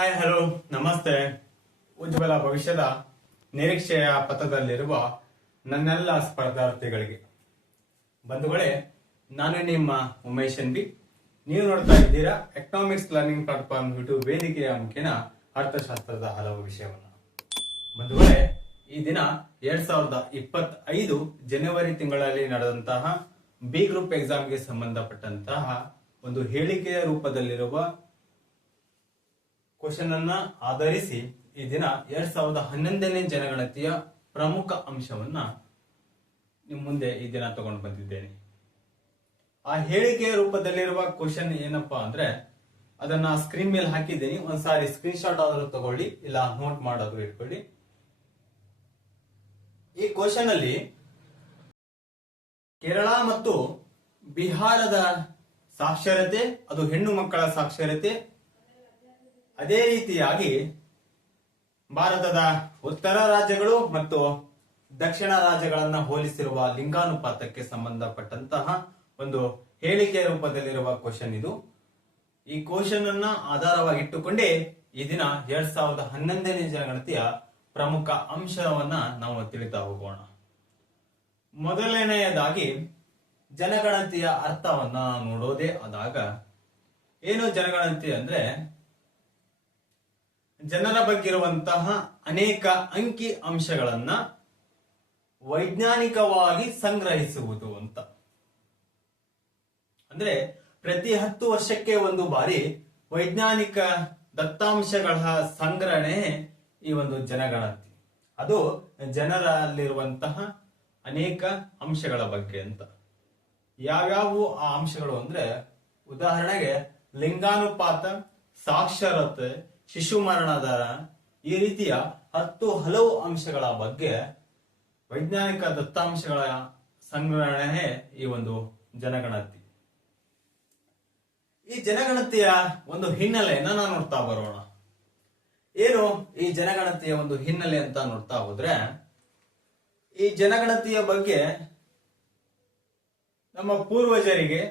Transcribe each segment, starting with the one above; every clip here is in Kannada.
ಹಾಯ್ ಹಲೋ ನಮಸ್ತೆ. ಉಜ್ವಲ ಭವಿಷ್ಯದ ನಿರೀಕ್ಷೆಯ ಪಥದಲ್ಲಿರುವ ನನ್ನೆಲ್ಲ ಸ್ಪರ್ಧಾರ್ಥಿಗಳಿಗೆ ಬಂಧುಗಳೇ, ನಾನು ನಿಮ್ಮ ಉಮೇಶ್ ಎನ್.ಬಿ. ನೀವು ನೋಡ್ತಾ ಇದ್ದೀರಾ ಎಕನಾಮಿಕ್ಸ್ ಲರ್ನಿಂಗ್ ಪ್ಲಾಟ್ಫಾರ್ಮ್ ಯೂಟ್ಯೂಬ್ ವೇದಿಕೆಯ ಮುಖೇನ ಅರ್ಥಶಾಸ್ತ್ರದ ಹಲವು ವಿಷಯವನ್ನು. ಬಂಧುಗಳೇ, ಈ ದಿನ 2025 ಜನವರಿ ತಿಂಗಳಲ್ಲಿ ನಡೆದಂತಹ ಬಿ ಗ್ರೂಪ್ ಎಕ್ಸಾಮ್ಗೆ ಸಂಬಂಧಪಟ್ಟಂತಹ ಒಂದು ಹೇಳಿಕೆಯ ರೂಪದಲ್ಲಿರುವ ಕ್ವಶನ್ ಅನ್ನ ಆಧರಿಸಿ ಈ ದಿನ 2011ನೇ ಜನಗಣತಿಯ ಪ್ರಮುಖ ಅಂಶವನ್ನ ನಿಮ್ಮ ಮುಂದೆ ಈ ದಿನ ತಗೊಂಡು ಬಂದಿದ್ದೇನೆ. ಆ ಹೇಳಿಕೆಯ ರೂಪದಲ್ಲಿರುವ ಕ್ವಶನ್ ಏನಪ್ಪಾ ಅಂದ್ರೆ ಅದನ್ನ ಸ್ಕ್ರೀನ್ ಮೇಲೆ ಹಾಕಿದ್ದೀನಿ. ಒಂದ್ಸಾರಿ ಸ್ಕ್ರೀನ್ ಶಾಟ್ ಆದರೂ ತಗೊಳ್ಳಿ, ಇಲ್ಲ ನೋಟ್ ಮಾಡೋದು ಇಟ್ಕೊಳ್ಳಿ. ಈ ಕ್ವಶನ್ ಅಲ್ಲಿ ಕೇರಳ ಮತ್ತು ಬಿಹಾರದ ಸಾಕ್ಷರತೆ, ಅದು ಹೆಣ್ಣು ಮಕ್ಕಳ ಸಾಕ್ಷರತೆ, ಅದೇ ರೀತಿಯಾಗಿ ಭಾರತದ ಉತ್ತರ ರಾಜ್ಯಗಳು ಮತ್ತು ದಕ್ಷಿಣ ರಾಜ್ಯಗಳನ್ನ ಹೋಲಿಸಿರುವ ಲಿಂಗಾನುಪಾತಕ್ಕೆ ಸಂಬಂಧಪಟ್ಟಂತಹ ಒಂದು ಹೇಳಿಕೆಯ ರೂಪದಲ್ಲಿರುವ ಕ್ವಶನ್ ಇದು. ಈ ಕ್ವಶನ್ ಅನ್ನ ಆಧಾರವಾಗಿಟ್ಟುಕೊಂಡೇ ಈ ದಿನ 2011ನೇ ಜನಗಣತಿಯ ಪ್ರಮುಖ ಅಂಶವನ್ನ ನಾವು ತಿಳಿತಾ ಹೋಗೋಣ. ಮೊದಲನೆಯದಾಗಿ ಜನಗಣತಿಯ ಅರ್ಥವನ್ನ ನೋಡೋದೇ ಆದಾಗ, ಏನು ಜನಗಣತಿ ಅಂದ್ರೆ ಜನರ ಬಗ್ಗೆ ಇರುವಂತಹ ಅನೇಕ ಅಂಕಿ ಅಂಶಗಳನ್ನ ವೈಜ್ಞಾನಿಕವಾಗಿ ಸಂಗ್ರಹಿಸುವುದು ಅಂತ. ಅಂದ್ರೆ ಪ್ರತಿ 10 ವರ್ಷಕ್ಕೆ ಒಂದು ಬಾರಿ ವೈಜ್ಞಾನಿಕ ದತ್ತಾಂಶಗಳ ಸಂಗ್ರಹಣೆ ಈ ಒಂದು ಜನಗಣತಿ. ಅದು ಜನರಲ್ಲಿರುವಂತಹ ಅನೇಕ ಅಂಶಗಳ ಬಗ್ಗೆ ಅಂತ. ಯಾವ್ಯಾವು ಆ ಅಂಶಗಳು ಅಂದ್ರೆ, ಉದಾಹರಣೆಗೆ ಲಿಂಗಾನುಪಾತ, ಸಾಕ್ಷರತೆ, ಶಿಶು ಮರಣ ದರ, ಈ ರೀತಿಯ ಹಲವು ಅಂಶಗಳ ಬಗ್ಗೆ ವೈಜ್ಞಾನಿಕ ದತ್ತಾಂಶಗಳ ಸಂಗ್ರಹಣೆ ಈ ಒಂದು ಜನಗಣತಿ. ಈ ಜನಗಣತಿಯ ಒಂದು ಹಿನ್ನೆಲೆಯನ್ನ ನಾವು ನೋಡ್ತಾ ಬರೋಣ. ಏನು ಈ ಜನಗಣತಿಯ ಒಂದು ಹಿನ್ನೆಲೆ ಅಂತ ನೋಡ್ತಾ ಹೋದ್ರೆ, ಈ ಜನಗಣತಿಯ ಬಗ್ಗೆ ನಮ್ಮ ಪೂರ್ವಜರಿಗೆ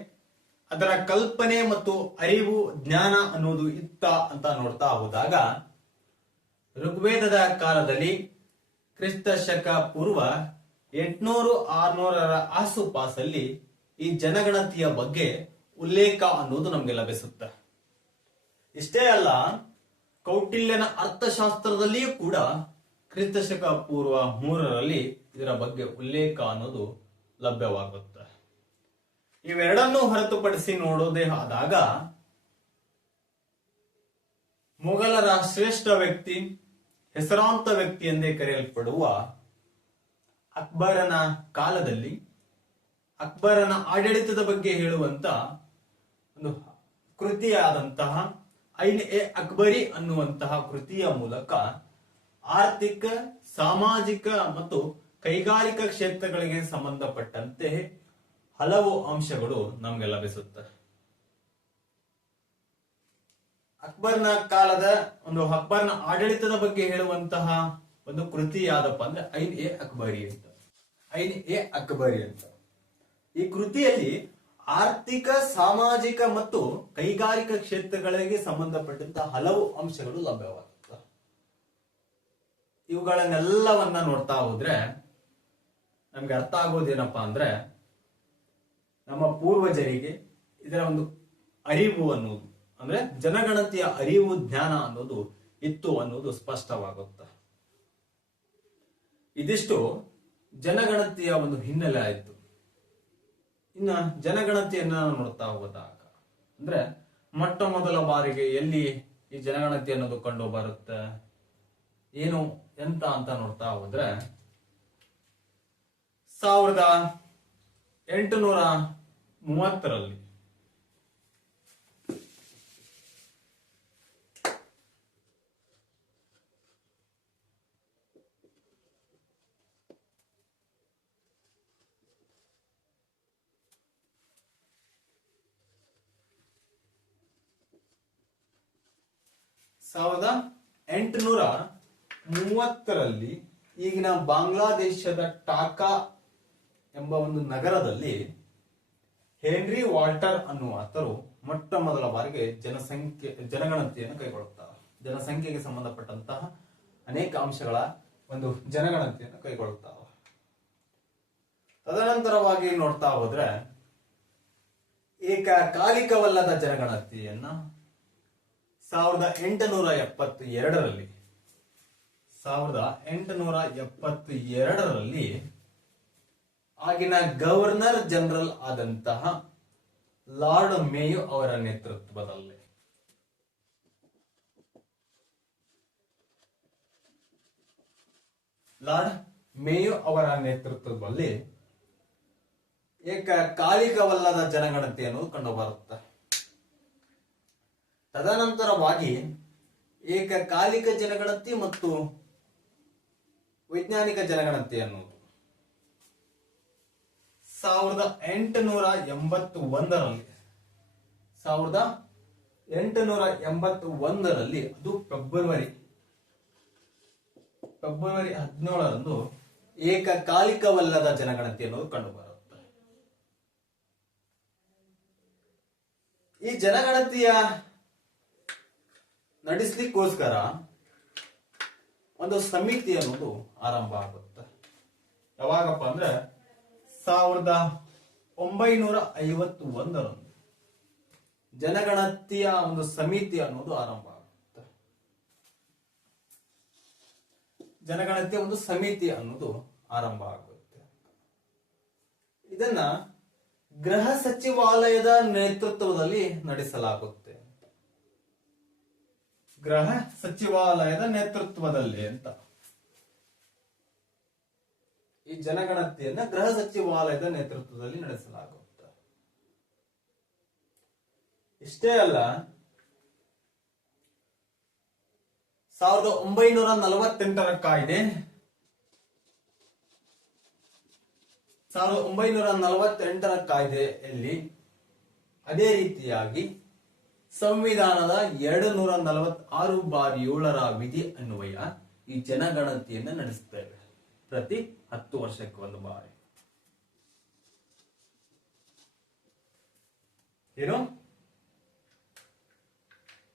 ಅದರ ಕಲ್ಪನೆ ಮತ್ತು ಅರಿವು, ಜ್ಞಾನ ಅನ್ನೋದು ಇತ್ತ ಅಂತ ನೋಡ್ತಾ ಹೋದಾಗ, ಋಗ್ವೇದದ ಕಾಲದಲ್ಲಿ ಕ್ರಿಸ್ತ ಶಕ ಪೂರ್ವ 800-600 ಆಸುಪಾಸಲ್ಲಿ ಈ ಜನಗಣತಿಯ ಬಗ್ಗೆ ಉಲ್ಲೇಖ ಅನ್ನೋದು ನಮ್ಗೆ ಲಭಿಸುತ್ತೆ. ಇಷ್ಟೇ ಅಲ್ಲ, ಕೌಟಿಲ್ಯನ ಅರ್ಥಶಾಸ್ತ್ರದಲ್ಲಿಯೂ ಕೂಡ ಕ್ರಿಸ್ತ ಶಕ ಪೂರ್ವ 3ರಲ್ಲಿ ಇದರ ಬಗ್ಗೆ ಉಲ್ಲೇಖ ಅನ್ನೋದು ಲಭ್ಯವಾಗುತ್ತೆ. ಇವೆರಡನ್ನೂ ಹೊರತುಪಡಿಸಿ ನೋಡೋದೇ ಆದಾಗ, ಮೊಘಲರ ಶ್ರೇಷ್ಠ ವ್ಯಕ್ತಿ, ಹೆಸರಾಂತ ವ್ಯಕ್ತಿ ಎಂದೇ ಕರೆಯಲ್ಪಡುವ ಅಕ್ಬರನ ಕಾಲದಲ್ಲಿ ಅಕ್ಬರನ ಆಡಳಿತದ ಬಗ್ಗೆ ಹೇಳುವಂತ ಒಂದು ಕೃತಿಯಾದಂತಹ ಐನ್-ಎ-ಅಕ್ಬರಿ ಅನ್ನುವಂತಹ ಕೃತಿಯ ಮೂಲಕ ಆರ್ಥಿಕ, ಸಾಮಾಜಿಕ ಮತ್ತು ಕೈಗಾರಿಕಾ ಕ್ಷೇತ್ರಗಳಿಗೆ ಸಂಬಂಧಪಟ್ಟಂತೆ ಹಲವು ಅಂಶಗಳು ನಮ್ಗೆ ಲಭಿಸುತ್ತೆ. ಅಕ್ಬರ್ನ ಕಾಲದ ಅಕ್ಬರ್ನ ಆಡಳಿತದ ಬಗ್ಗೆ ಹೇಳುವಂತಹ ಒಂದು ಕೃತಿ ಯಾವ್ದಪ್ಪ ಅಂದ್ರೆ ಐನ್-ಎ-ಅಕ್ಬರಿ ಅಂತ. ಐನ್-ಎ-ಅಕ್ಬರಿ ಅಂತ ಈ ಕೃತಿಯಲ್ಲಿ ಆರ್ಥಿಕ, ಸಾಮಾಜಿಕ ಮತ್ತು ಕೈಗಾರಿಕಾ ಕ್ಷೇತ್ರಗಳಿಗೆ ಸಂಬಂಧಪಟ್ಟಂತಹ ಹಲವು ಅಂಶಗಳು ಲಭ್ಯವಾಗುತ್ತವೆ. ಇವುಗಳನ್ನೆಲ್ಲವನ್ನ ನೋಡ್ತಾ ಹೋದ್ರೆ ನಮ್ಗೆ ಅರ್ಥ ಆಗೋದೇನಪ್ಪಾ ಅಂದ್ರೆ, ನಮ್ಮ ಪೂರ್ವಜರಿಗೆ ಇದರ ಒಂದು ಅರಿವು ಅನ್ನೋದು, ಅಂದ್ರೆ ಜನಗಣತಿಯ ಅರಿವು, ಜ್ಞಾನ ಅನ್ನೋದು ಇತ್ತು ಅನ್ನೋದು ಸ್ಪಷ್ಟವಾಗುತ್ತೆ. ಇದಿಷ್ಟು ಜನಗಣತಿಯ ಒಂದು ಹಿನ್ನೆಲೆ ಆಯ್ತು. ಇನ್ನ ಜನಗಣತಿಯನ್ನ ನೋಡ್ತಾ ಹೋದಾಗ ಅಂದ್ರೆ, ಮೊಟ್ಟ ಮೊದಲ ಬಾರಿಗೆ ಎಲ್ಲಿ ಈ ಜನಗಣತಿ ಅನ್ನೋದು ಕಂಡು ಬರುತ್ತೆ, ಏನು ಎಂತ ಅಂತ ನೋಡ್ತಾ ಹೋದ್ರೆ, 1830ರಲ್ಲಿ ಈಗಿನ ಬಾಂಗ್ಲಾದೇಶದ ಢಾಕಾ ಎಂಬ ಒಂದು ನಗರದಲ್ಲಿ ಹೆನ್ರಿ ವಾಲ್ಟರ್ ಅನ್ನುವ ಆತರು ಮೊಟ್ಟ ಮೊದಲ ಬಾರಿಗೆ ಜನಗಣತಿಯನ್ನು ಕೈಗೊಳ್ಳುತ್ತಾರೆ. ಜನಸಂಖ್ಯೆಗೆ ಸಂಬಂಧಪಟ್ಟಂತಹ ಅನೇಕ ಅಂಶಗಳ ಒಂದು ಜನಗಣತಿಯನ್ನು ಕೈಗೊಳ್ಳುತ್ತಾವ. ತದನಂತರವಾಗಿ ನೋಡ್ತಾ ಹೋದ್ರೆ ಏಕಕಾಲಿಕವಲ್ಲದ ಜನಗಣತಿಯನ್ನ 1872ರಲ್ಲಿ 1872ರಲ್ಲಿ ಆಗಿನ ಗವರ್ನರ್ ಜನರಲ್ ಆದಂತಹ ಲಾರ್ಡ್ ಮೇಯೋ ಅವರ ನೇತೃತ್ವದಲ್ಲಿ ಏಕಕಾಲಿಕವಲ್ಲದ ಜನಗಣತಿ ಅನ್ನೋದು ಕಂಡು ಬರುತ್ತೆ. ತದನಂತರವಾಗಿ ಏಕಕಾಲಿಕ ಜನಗಣತಿ ಮತ್ತು ವೈಜ್ಞಾನಿಕ ಜನಗಣತಿ ಅನ್ನೋದು 1881ರಲ್ಲಿ ಅದು ಫೆಬ್ರವರಿ 17ರಂದು ಏಕಕಾಲಿಕವಲ್ಲದ ಜನಗಣತಿ ಅನ್ನೋದು ಕಂಡು ಬರುತ್ತೆ. ಈ ಜನಗಣತಿಯ ನಡೆಸಲಿಕ್ಕೋಸ್ಕರ ಒಂದು ಸಮಿತಿ ಅನ್ನೋದು ಆರಂಭ ಆಗುತ್ತೆ. ಯಾವಾಗಪ್ಪ ಅಂದ್ರೆ 1951ರಂದು ಜನಗಣತಿಯ ಒಂದು ಸಮಿತಿ ಅನ್ನೋದು ಆರಂಭ ಆಗುತ್ತೆ. ಜನಗಣತಿಯ ಒಂದು ಸಮಿತಿ ಅನ್ನೋದು ಆರಂಭ ಆಗುತ್ತೆ. ಇದನ್ನ ಗೃಹ ಸಚಿವಾಲಯದ ನೇತೃತ್ವದಲ್ಲಿ ನಡೆಸಲಾಗುತ್ತೆ. ಗೃಹ ಸಚಿವಾಲಯದ ನೇತೃತ್ವದಲ್ಲಿ ಅಂತ ಈ ಜನಗಣತಿಯನ್ನ ಗೃಹ ಸಚಿವಾಲಯದ ನೇತೃತ್ವದಲ್ಲಿ ನಡೆಸಲಾಗುತ್ತೆ. ಇಷ್ಟೇ ಅಲ್ಲ, 1948ರ ಕಾಯ್ದೆ 1948ರ ಕಾಯ್ದೆಯಲ್ಲಿ ಅದೇ ರೀತಿಯಾಗಿ ಸಂವಿಧಾನದ 246/7ರ ವಿಧಿ ಅನ್ವಯ ಈ ಜನಗಣತಿಯನ್ನು ನಡೆಸುತ್ತೇವೆ. ಪ್ರತಿ 10 ವರ್ಷಕ್ಕೆ ಒಂದು ಬಾರಿ. ಏನು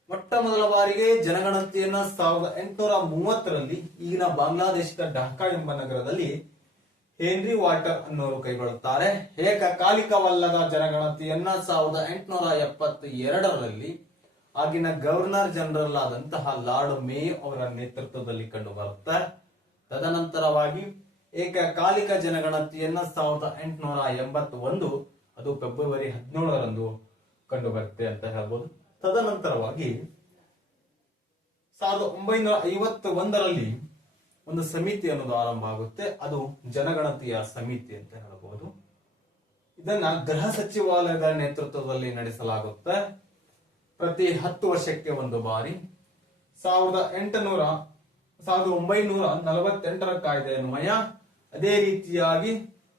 ಮೊಟ್ಟ ಮೊದಲ ಬಾರಿಗೆ ಜನಗಣತಿಯನ್ನ 1830ರಲ್ಲಿ ಈಗಿನ ಬಾಂಗ್ಲಾದೇಶದ ಢಾಕಾ ಎಂಬ ನಗರದಲ್ಲಿ ಹೆನ್ರಿ ವಾಟರ್ ಅನ್ನೋರು ಕೈಗೊಳ್ಳುತ್ತಾರೆ. ಏಕಕಾಲಿಕವಲ್ಲದ ಜನಗಣತಿಯನ್ನ 1872ರಲ್ಲಿ ಆಗಿನ ಗವರ್ನರ್ ಜನರಲ್ ಆದಂತಹ ಲಾರ್ಡ್ ಮೇಯೋ ಅವರ ನೇತೃತ್ವದಲ್ಲಿ ಕಂಡು ಬರುತ್ತೆ. ತದನಂತರವಾಗಿ ಏಕಕಾಲಿಕ ಜನಗಣತಿಯನ್ನ 1881 ಅದು ಫೆಬ್ರವರಿ 17ರಂದು ಕಂಡು ಬರುತ್ತೆ ಅಂತ ಹೇಳ್ಬೋದು. ತದನಂತರವಾಗಿ 1951ರಲ್ಲಿ ಒಂದು ಸಮಿತಿ ಅನ್ನೋದು ಆರಂಭ ಆಗುತ್ತೆ. ಅದು ಜನಗಣತಿಯ ಸಮಿತಿ ಅಂತ ಹೇಳಬಹುದು. ಇದನ್ನ ಗೃಹ ಸಚಿವಾಲಯದ ನೇತೃತ್ವದಲ್ಲಿ ನಡೆಸಲಾಗುತ್ತೆ. ಪ್ರತಿ 10 ವರ್ಷಕ್ಕೆ ಒಂದು ಬಾರಿ. 1948ರ ಕಾಯ್ದೆ ಅನ್ವಯ ಅದೇ ರೀತಿಯಾಗಿ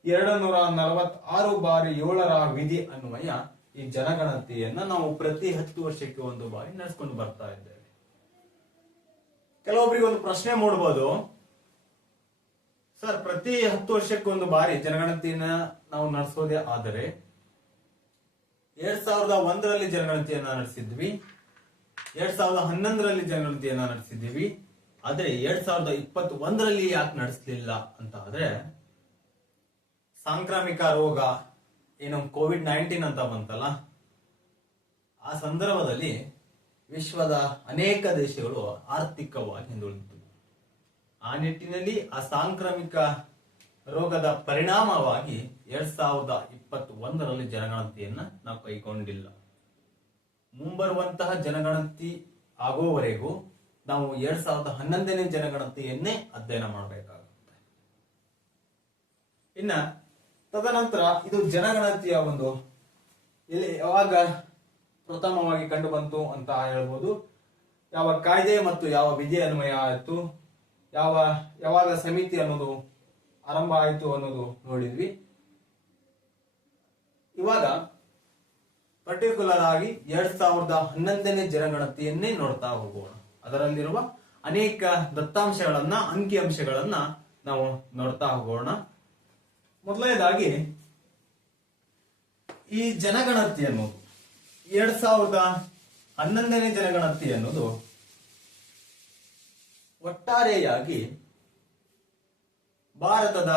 246/7ರ ವಿಧಿ ಅನ್ವಯ ಈ ಜನಗಣತಿಯನ್ನ ನಾವು ಪ್ರತಿ 10 ವರ್ಷಕ್ಕೆ ಒಂದು ಬಾರಿ ನಡೆಸ್ಕೊಂಡು ಬರ್ತಾ ಇದ್ದೇವೆ. ಕೆಲವೊಬ್ಬರಿಗೆ ಒಂದು ಪ್ರಶ್ನೆ ಮೂಡಬಹುದು, ಸರ್ ಪ್ರತಿ 10 ವರ್ಷಕ್ಕೆ ಒಂದು ಬಾರಿ ಜನಗಣತಿಯನ್ನ ನಾವು ನಡೆಸೋದೇ ಆದರೆ 2001ರಲ್ಲಿ ಜನಗಣತಿಯನ್ನ ನಡೆಸಿದ್ವಿ, 2011ರಲ್ಲಿ ಜನಗಣತಿಯನ್ನ ನಡೆಸಿದ್ವಿ, ಆದ್ರೆ 2021ರಲ್ಲಿ ಯಾಕೆ ನಡೆಸಲಿಲ್ಲ ಅಂತ ಆದ್ರೆ ಸಾಂಕ್ರಾಮಿಕ ರೋಗ ಏನು COVID-19 ಅಂತ ಬಂತಲ್ಲ, ಆ ಸಂದರ್ಭದಲ್ಲಿ ವಿಶ್ವದ ಅನೇಕ ದೇಶಗಳು ಆರ್ಥಿಕವಾಗಿ ಹಿಂದುಳಿದಿತ್ತು. ಆ ನಿಟ್ಟಿನಲ್ಲಿ ಆ ಸಾಂಕ್ರಾಮಿಕ ರೋಗದ ಪರಿಣಾಮವಾಗಿ 2021ರಲ್ಲಿ ಜನಗಣತಿಯನ್ನ ನಾವು ಕೈಗೊಂಡಿಲ್ಲ. ಮುಂಬರುವಂತಹ ಜನಗಣತಿ ಆಗೋವರೆಗೂ ನಾವು 2011ನೇ ಜನಗಣತಿಯನ್ನೇ ಅಧ್ಯಯನ ಮಾಡಬೇಕಾಗುತ್ತೆ. ಇನ್ನ ತದನಂತರ ಇದು ಜನಗಣತಿಯ ಒಂದು ಯಾವಾಗ ಪ್ರಥಮವಾಗಿ ಕಂಡು ಬಂತು ಅಂತ ಹೇಳ್ಬೋದು. ಯಾವ ಕಾಯ್ದೆ ಮತ್ತು ಯಾವ ವಿಧಿ ಅನ್ವಯ ಆಯಿತು, ಯಾವಾಗ ಸಮಿತಿ ಅನ್ನೋದು ಆರಂಭ ಆಯಿತು ಅನ್ನೋದು ನೋಡಿದ್ವಿ. ಇವಾಗ ಪರ್ಟಿಕ್ಯುಲರ್ ಆಗಿ 2011ನೇ ಜನಗಣತಿಯನ್ನೇ ನೋಡ್ತಾ ಹೋಗೋಣ. ಅದರಲ್ಲಿರುವ ಅನೇಕ ದತ್ತಾಂಶಗಳನ್ನ, ಅಂಕಿಅಂಶಗಳನ್ನ ನಾವು ನೋಡ್ತಾ ಹೋಗೋಣ. ಮೊದಲನೇದಾಗಿ ಈ ಜನಗಣತಿ ಅನ್ನೋದು 2011ನೇ ಜನಗಣತಿ ಅನ್ನೋದು ಒಟ್ಟಾರೆಯಾಗಿ ಭಾರತದ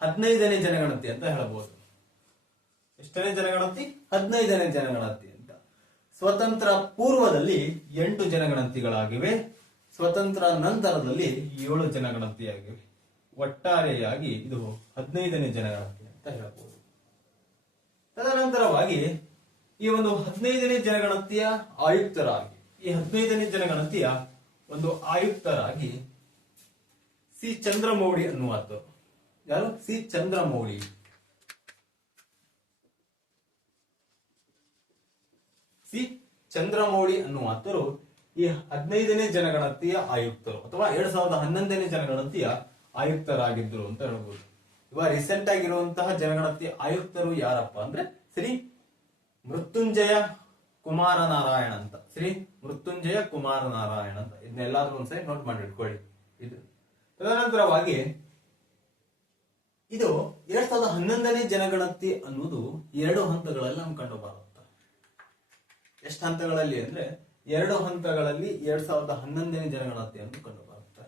15ನೇ ಜನಗಣತಿ ಅಂತ ಹೇಳಬಹುದು. ಎಷ್ಟನೇ ಜನಗಣತಿ? 15ನೇ ಜನಗಣತಿ ಅಂತ. ಸ್ವತಂತ್ರ ಪೂರ್ವದಲ್ಲಿ 8 ಜನಗಣತಿಗಳಾಗಿವೆ, ಸ್ವತಂತ್ರ ನಂತರದಲ್ಲಿ 7 ಜನಗಣತಿಯಾಗಿವೆ. ಒಟ್ಟಾರೆಯಾಗಿ ಇದು 15ನೇ ಜನಗಣತಿ ಅಂತ ಹೇಳಬಹುದು. ತದನಂತರವಾಗಿ ಈ ಒಂದು 15ನೇ ಜನಗಣತಿಯ ಆಯುಕ್ತರಾಗಿ, ಈ 15ನೇ ಜನಗಣತಿಯ ಒಂದು ಆಯುಕ್ತರಾಗಿ ಸಿ ಚಂದ್ರಮೌಳಿ ಅನ್ನುವಂಥ, ಯಾರು? ಸಿ ಚಂದ್ರಮೌಳಿ. ಸಿ ಚಂದ್ರಮೌಳಿ ಅನ್ನುವಂಥರು ಈ 15ನೇ ಜನಗಣತಿಯ ಆಯುಕ್ತರು ಅಥವಾ 2011ನೇ ಜನಗಣತಿಯ ಆಯುಕ್ತರಾಗಿದ್ದರು ಅಂತ ಹೇಳ್ಬೋದು. ಇವಾಗ ರೀಸೆಂಟ್ ಆಗಿರುವಂತಹ ಜನಗಣತಿ ಆಯುಕ್ತರು ಯಾರಪ್ಪ ಅಂದ್ರೆ ಶ್ರೀ ಮೃತ್ಯುಂಜಯ ಕುಮಾರ ನಾರಾಯಣ ಅಂತ. ಶ್ರೀ ಮೃತ್ಯುಂಜಯ ಕುಮಾರ ನಾರಾಯಣ ಅಂತ. ಇದನ್ನೆಲ್ಲಾದ್ರೂ ಒಂದ್ಸರಿ ನೋಟ್ ಮಾಡಿ ಇಟ್ಕೊಳ್ಳಿ. ಇದು ತದನಂತರವಾಗಿ ಇದು 2011ನೇ ಜನಗಣತಿ ಅನ್ನುವುದು 2 ಹಂತಗಳಲ್ಲಿ ನಮ್ಗೆ ಕಂಡು ಬರುತ್ತೆ. ಎಷ್ಟು ಹಂತಗಳಲ್ಲಿ ಅಂದ್ರೆ 2 ಹಂತಗಳಲ್ಲಿ 2011ನೇ ಜನಗಣತಿಯನ್ನು ಕಂಡು ಬರುತ್ತೆ.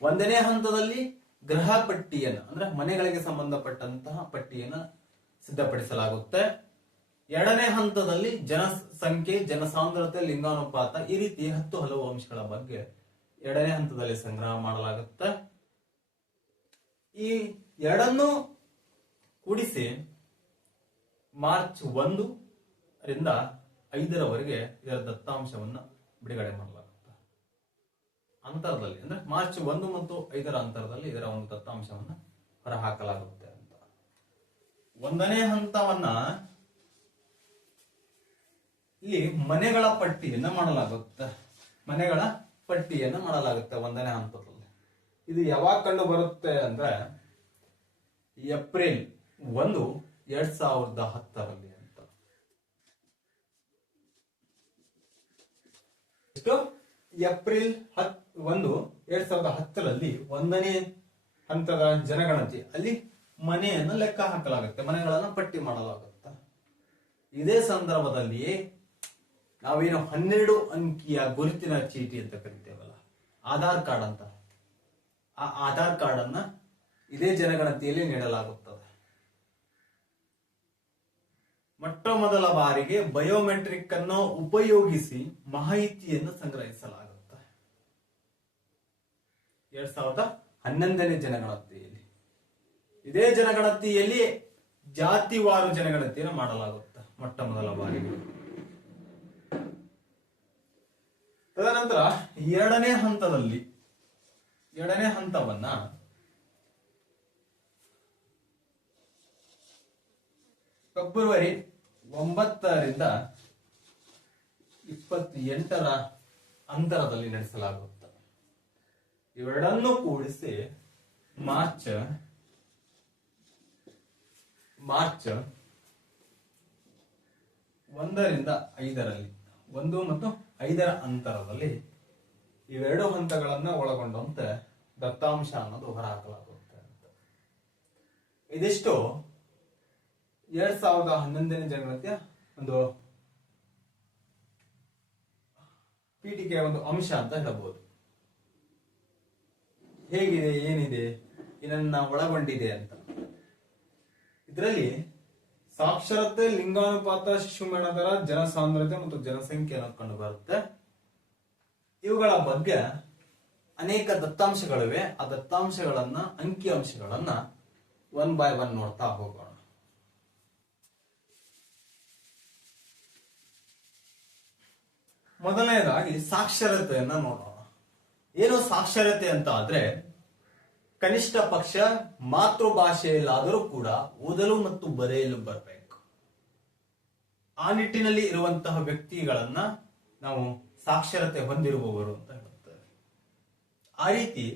1ನೇ ಹಂತದಲ್ಲಿ ಗೃಹ ಪಟ್ಟಿಯನ್ನು ಅಂದ್ರೆ ಮನೆಗಳಿಗೆ ಸಂಬಂಧಪಟ್ಟಂತಹ ಪಟ್ಟಿಯನ್ನು ಸಿದ್ಧಪಡಿಸಲಾಗುತ್ತೆ. 2ನೇ ಹಂತದಲ್ಲಿ ಜನಸಂಖ್ಯೆ, ಜನಸಾಂದ್ರತೆ, ಲಿಂಗಾನುಪಾತ ಈ ರೀತಿ 10 ಹಲವು ಅಂಶಗಳ ಬಗ್ಗೆ 2ನೇ ಹಂತದಲ್ಲಿ ಸಂಗ್ರಹ ಮಾಡಲಾಗುತ್ತೆ. ಈ ಎರಡನ್ನೂ ಕೂಡಿಸಿ ಮಾರ್ಚ್ 1 ರಿಂದ 5ರವರೆಗೆ ಇದರ ದತ್ತಾಂಶವನ್ನು ಬಿಡುಗಡೆ ಮಾಡಲಾಗುತ್ತೆ. ಅಂತರದಲ್ಲಿ ಅಂದ್ರೆ ಮಾರ್ಚ್ 1 ಮತ್ತು 5ರ ಅಂತರದಲ್ಲಿ ಇದರ ಒಂದು ದತ್ತಾಂಶವನ್ನು ಹೊರಹಾಕಲಾಗುತ್ತೆ ಅಂತ. 1ನೇ ಹಂತವನ್ನ ಇಲ್ಲಿ ಮನೆಗಳ ಪಟ್ಟಿಯನ್ನ ಮಾಡಲಾಗುತ್ತೆ. ಮನೆಗಳ ಪಟ್ಟಿಯನ್ನ ಮಾಡಲಾಗುತ್ತೆ 1ನೇ ಹಂತದಲ್ಲಿ. ಇದು ಯಾವಾಗ ಕಂಡು ಬರುತ್ತೆ ಅಂದ್ರೆ ಏಪ್ರಿಲ್ 1, 2010ರಲ್ಲಿ ಅಂತ. ಏಪ್ರಿಲ್ 1, 2010ರಲ್ಲಿ 1ನೇ ಹಂತದ ಜನಗಣತಿ ಅಲ್ಲಿ ಮನೆಯನ್ನು ಲೆಕ್ಕ ಹಾಕಲಾಗುತ್ತೆ, ಮನೆಗಳನ್ನ ಪಟ್ಟಿ ಮಾಡಲಾಗುತ್ತೆ. ಇದೇ ಸಂದರ್ಭದಲ್ಲಿ ನಾವೇನು 12 ಅಂಕಿಯ ಗುರುತಿನ ಚೀಟಿ ಅಂತ ಕರಿತೇವಲ್ಲ, ಆಧಾರ್ ಕಾರ್ಡ್ ಅಂತ, ಆ ಆಧಾರ್ ಕಾರ್ಡ್ ಅನ್ನ ಇದೇ ಜನಗಣತಿಯಲ್ಲಿ ನೀಡಲಾಗುತ್ತದೆ. ಮೊಟ್ಟ ಮೊದಲ ಬಾರಿಗೆ ಬಯೋಮೆಟ್ರಿಕ್ ಅನ್ನು ಉಪಯೋಗಿಸಿ ಮಾಹಿತಿಯನ್ನು ಸಂಗ್ರಹಿಸಲಾಗುತ್ತೆ 2011ನೇ ಜನಗಣತಿಯಲ್ಲಿ. ಇದೇ ಜನಗಣತಿಯಲ್ಲಿ ಜಾತಿವಾರು ಜನಗಣತಿಯನ್ನು ಮಾಡಲಾಗುತ್ತೆ ಮೊಟ್ಟ ಮೊದಲ ಬಾರಿಗೆ. ತದನಂತರ 2ನೇ ಹಂತದಲ್ಲಿ 2ನೇ ಹಂತವನ್ನ ಫೆಬ್ರವರಿ 9 ರಿಂದ 28ರ ಅಂತರದಲ್ಲಿ ನಡೆಸಲಾಗುತ್ತೆ. ಇವೆರಡನ್ನೂ ಕೂಡಿಸಿ ಮಾರ್ಚ್ 1 ರಿಂದ 5ರಲ್ಲಿ 1 ಮತ್ತು 5ರ ಅಂತರದಲ್ಲಿ ಇವೆರಡು ಹಂತಗಳನ್ನ ಒಳಗೊಂಡಂತೆ ದತ್ತಾಂಶ ಅನ್ನೋದು ಹೊರಹಾಕಲಾಗುತ್ತೆ ಅಂತ. ಇದಿಷ್ಟು 2011ನೇ ಜನಗಣತಿಯ ಒಂದು ಪೀಠಿಕೆಯ ಒಂದು ಅಂಶ ಅಂತ ಹೇಳಬಹುದು. ಹೇಗಿದೆ, ಏನಿದೆ, ಇದನ್ನ ಒಳಗೊಂಡಿದೆ ಅಂತ. ಇದರಲ್ಲಿ ಸಾಕ್ಷರತೆ, ಲಿಂಗಾನುಪಾತ, ಶಿಶು ಮರಣ ದರ, ಜನಸಾಂದ್ರತೆ ಮತ್ತು ಜನಸಂಖ್ಯೆ ಅನ್ನೋದು ಕಂಡು ಬರುತ್ತೆ. ಇವುಗಳ ಬಗ್ಗೆ ಅನೇಕ ದತ್ತಾಂಶಗಳಿವೆ. ಆ ದತ್ತಾಂಶಗಳನ್ನ, ಅಂಕಿ ಅಂಶಗಳನ್ನ 1 by 1 ನೋಡ್ತಾ ಹೋಗೋಣ. ಮೊದಲನೇದಾಗಿ ಸಾಕ್ಷರತೆಯನ್ನ ನೋಡೋಣ. ಏನು ಸಾಕ್ಷರತೆ ಅಂತ ಆದ್ರೆ, ಕನಿಷ್ಠ ಪಕ್ಷ ಮಾತೃಭಾಷೆಯಲ್ಲಾದರೂ ಕೂಡ ಓದಲು ಮತ್ತು ಬರೆಯಲು ಬರಬೇಕು. ಆ ನಿಟ್ಟಿನಲ್ಲಿ ಇರುವಂತಹ ವ್ಯಕ್ತಿಗಳನ್ನ ನಾವು ಸಾಕ್ಷರತೆ ಹೊಂದಿರುವವರು ಅಂತ ಹೇಳುತ್ತೇವೆ. ಆ ರೀತಿ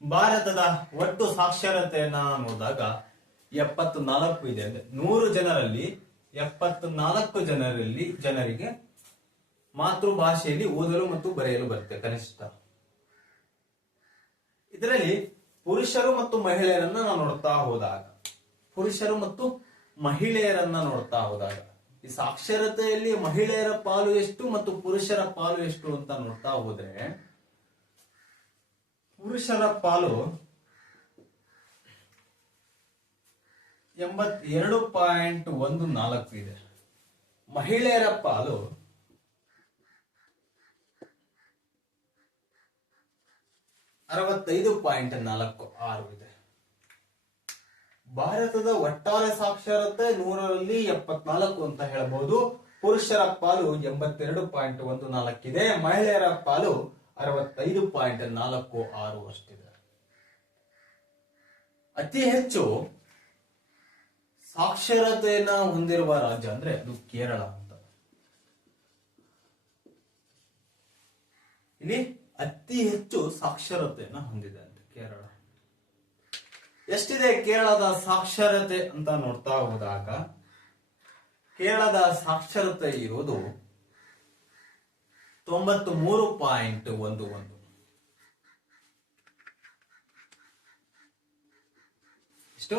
ಭಾರತದ ಒಟ್ಟು ಸಾಕ್ಷರತೆಯನ್ನ ನೋಡಿದಾಗ 74 ಇದೆ. ಅಂದ್ರೆ 100 ಜನರಲ್ಲಿ 74 ಜನರಿಗೆ ಮಾತೃಭಾಷೆಯಲ್ಲಿ ಓದಲು ಮತ್ತು ಬರೆಯಲು ಬರುತ್ತೆ ಕನಿಷ್ಠ. ಇದರಲ್ಲಿ ಪುರುಷರು ಮತ್ತು ಮಹಿಳೆಯರನ್ನ ನಾವು ನೋಡ್ತಾ ಹೋದಾಗ ಈ ಸಾಕ್ಷರತೆಯಲ್ಲಿ ಮಹಿಳೆಯರ ಪಾಲು ಎಷ್ಟು ಮತ್ತು ಪುರುಷರ ಪಾಲು ಎಷ್ಟು ಅಂತ ನೋಡ್ತಾ ಹೋದ್ರೆ ಪುರುಷರ ಪಾಲು 82.14 ಇದೆ. ಮಹಿಳೆಯರ ಪಾಲು 65.46 ಇದೆ. ಭಾರತದ ಒಟ್ಟಾರೆ ಸಾಕ್ಷರತೆ 100ರಲ್ಲಿ 74 ಅಂತ ಹೇಳಬಹುದು. ಪುರುಷರ ಪಾಲು 82.14 ಇದೆ. ಮಹಿಳೆಯರ ಪಾಲು 65.46 ಅಷ್ಟಿದೆ. ಅತಿ ಹೆಚ್ಚು ಸಾಕ್ಷರತೆಯನ್ನ ಹೊಂದಿರುವ ರಾಜ್ಯ ಅಂದ್ರೆ ಅದು ಕೇರಳ ಅಂತ. ಇಲ್ಲಿ ಅತಿ ಹೆಚ್ಚು ಸಾಕ್ಷರತೆಯನ್ನ ಹೊಂದಿದೆ ಅಂತ ಕೇರಳ. ಎಷ್ಟಿದೆ ಕೇರಳದ ಸಾಕ್ಷರತೆ ಅಂತ ನೋಡ್ತಾ ಹೋದಾಗ ಕೇರಳದ ಸಾಕ್ಷರತೆ ಇರುವುದು 93.11. ಎಷ್ಟು?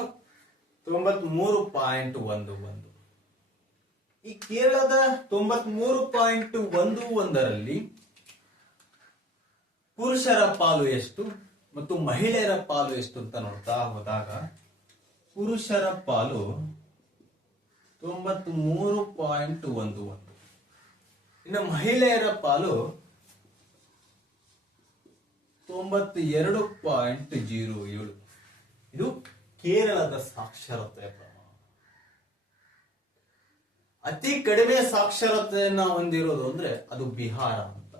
93.11. ಈ ಕೇರಳದ 93.11ರಲ್ಲಿ ಪುರುಷರ ಪಾಲು ಎಷ್ಟು ಮತ್ತು ಮಹಿಳೆಯರ ಪಾಲು ಎಷ್ಟು ಅಂತ ನೋಡ್ತಾ ಹೋದಾಗ ಪುರುಷರ ಪಾಲು 93.11. ಇನ್ನು ಮಹಿಳೆಯರ ಪಾಲು 92.07. ಇದು ಕೇರಳದ ಸಾಕ್ಷರತೆಯ ಪ್ರಮಾಣ. ಅತಿ ಕಡಿಮೆ ಸಾಕ್ಷರತೆಯನ್ನ ಹೊಂದಿರೋದು ಅಂದ್ರೆ ಅದು ಬಿಹಾರ ಅಂತ.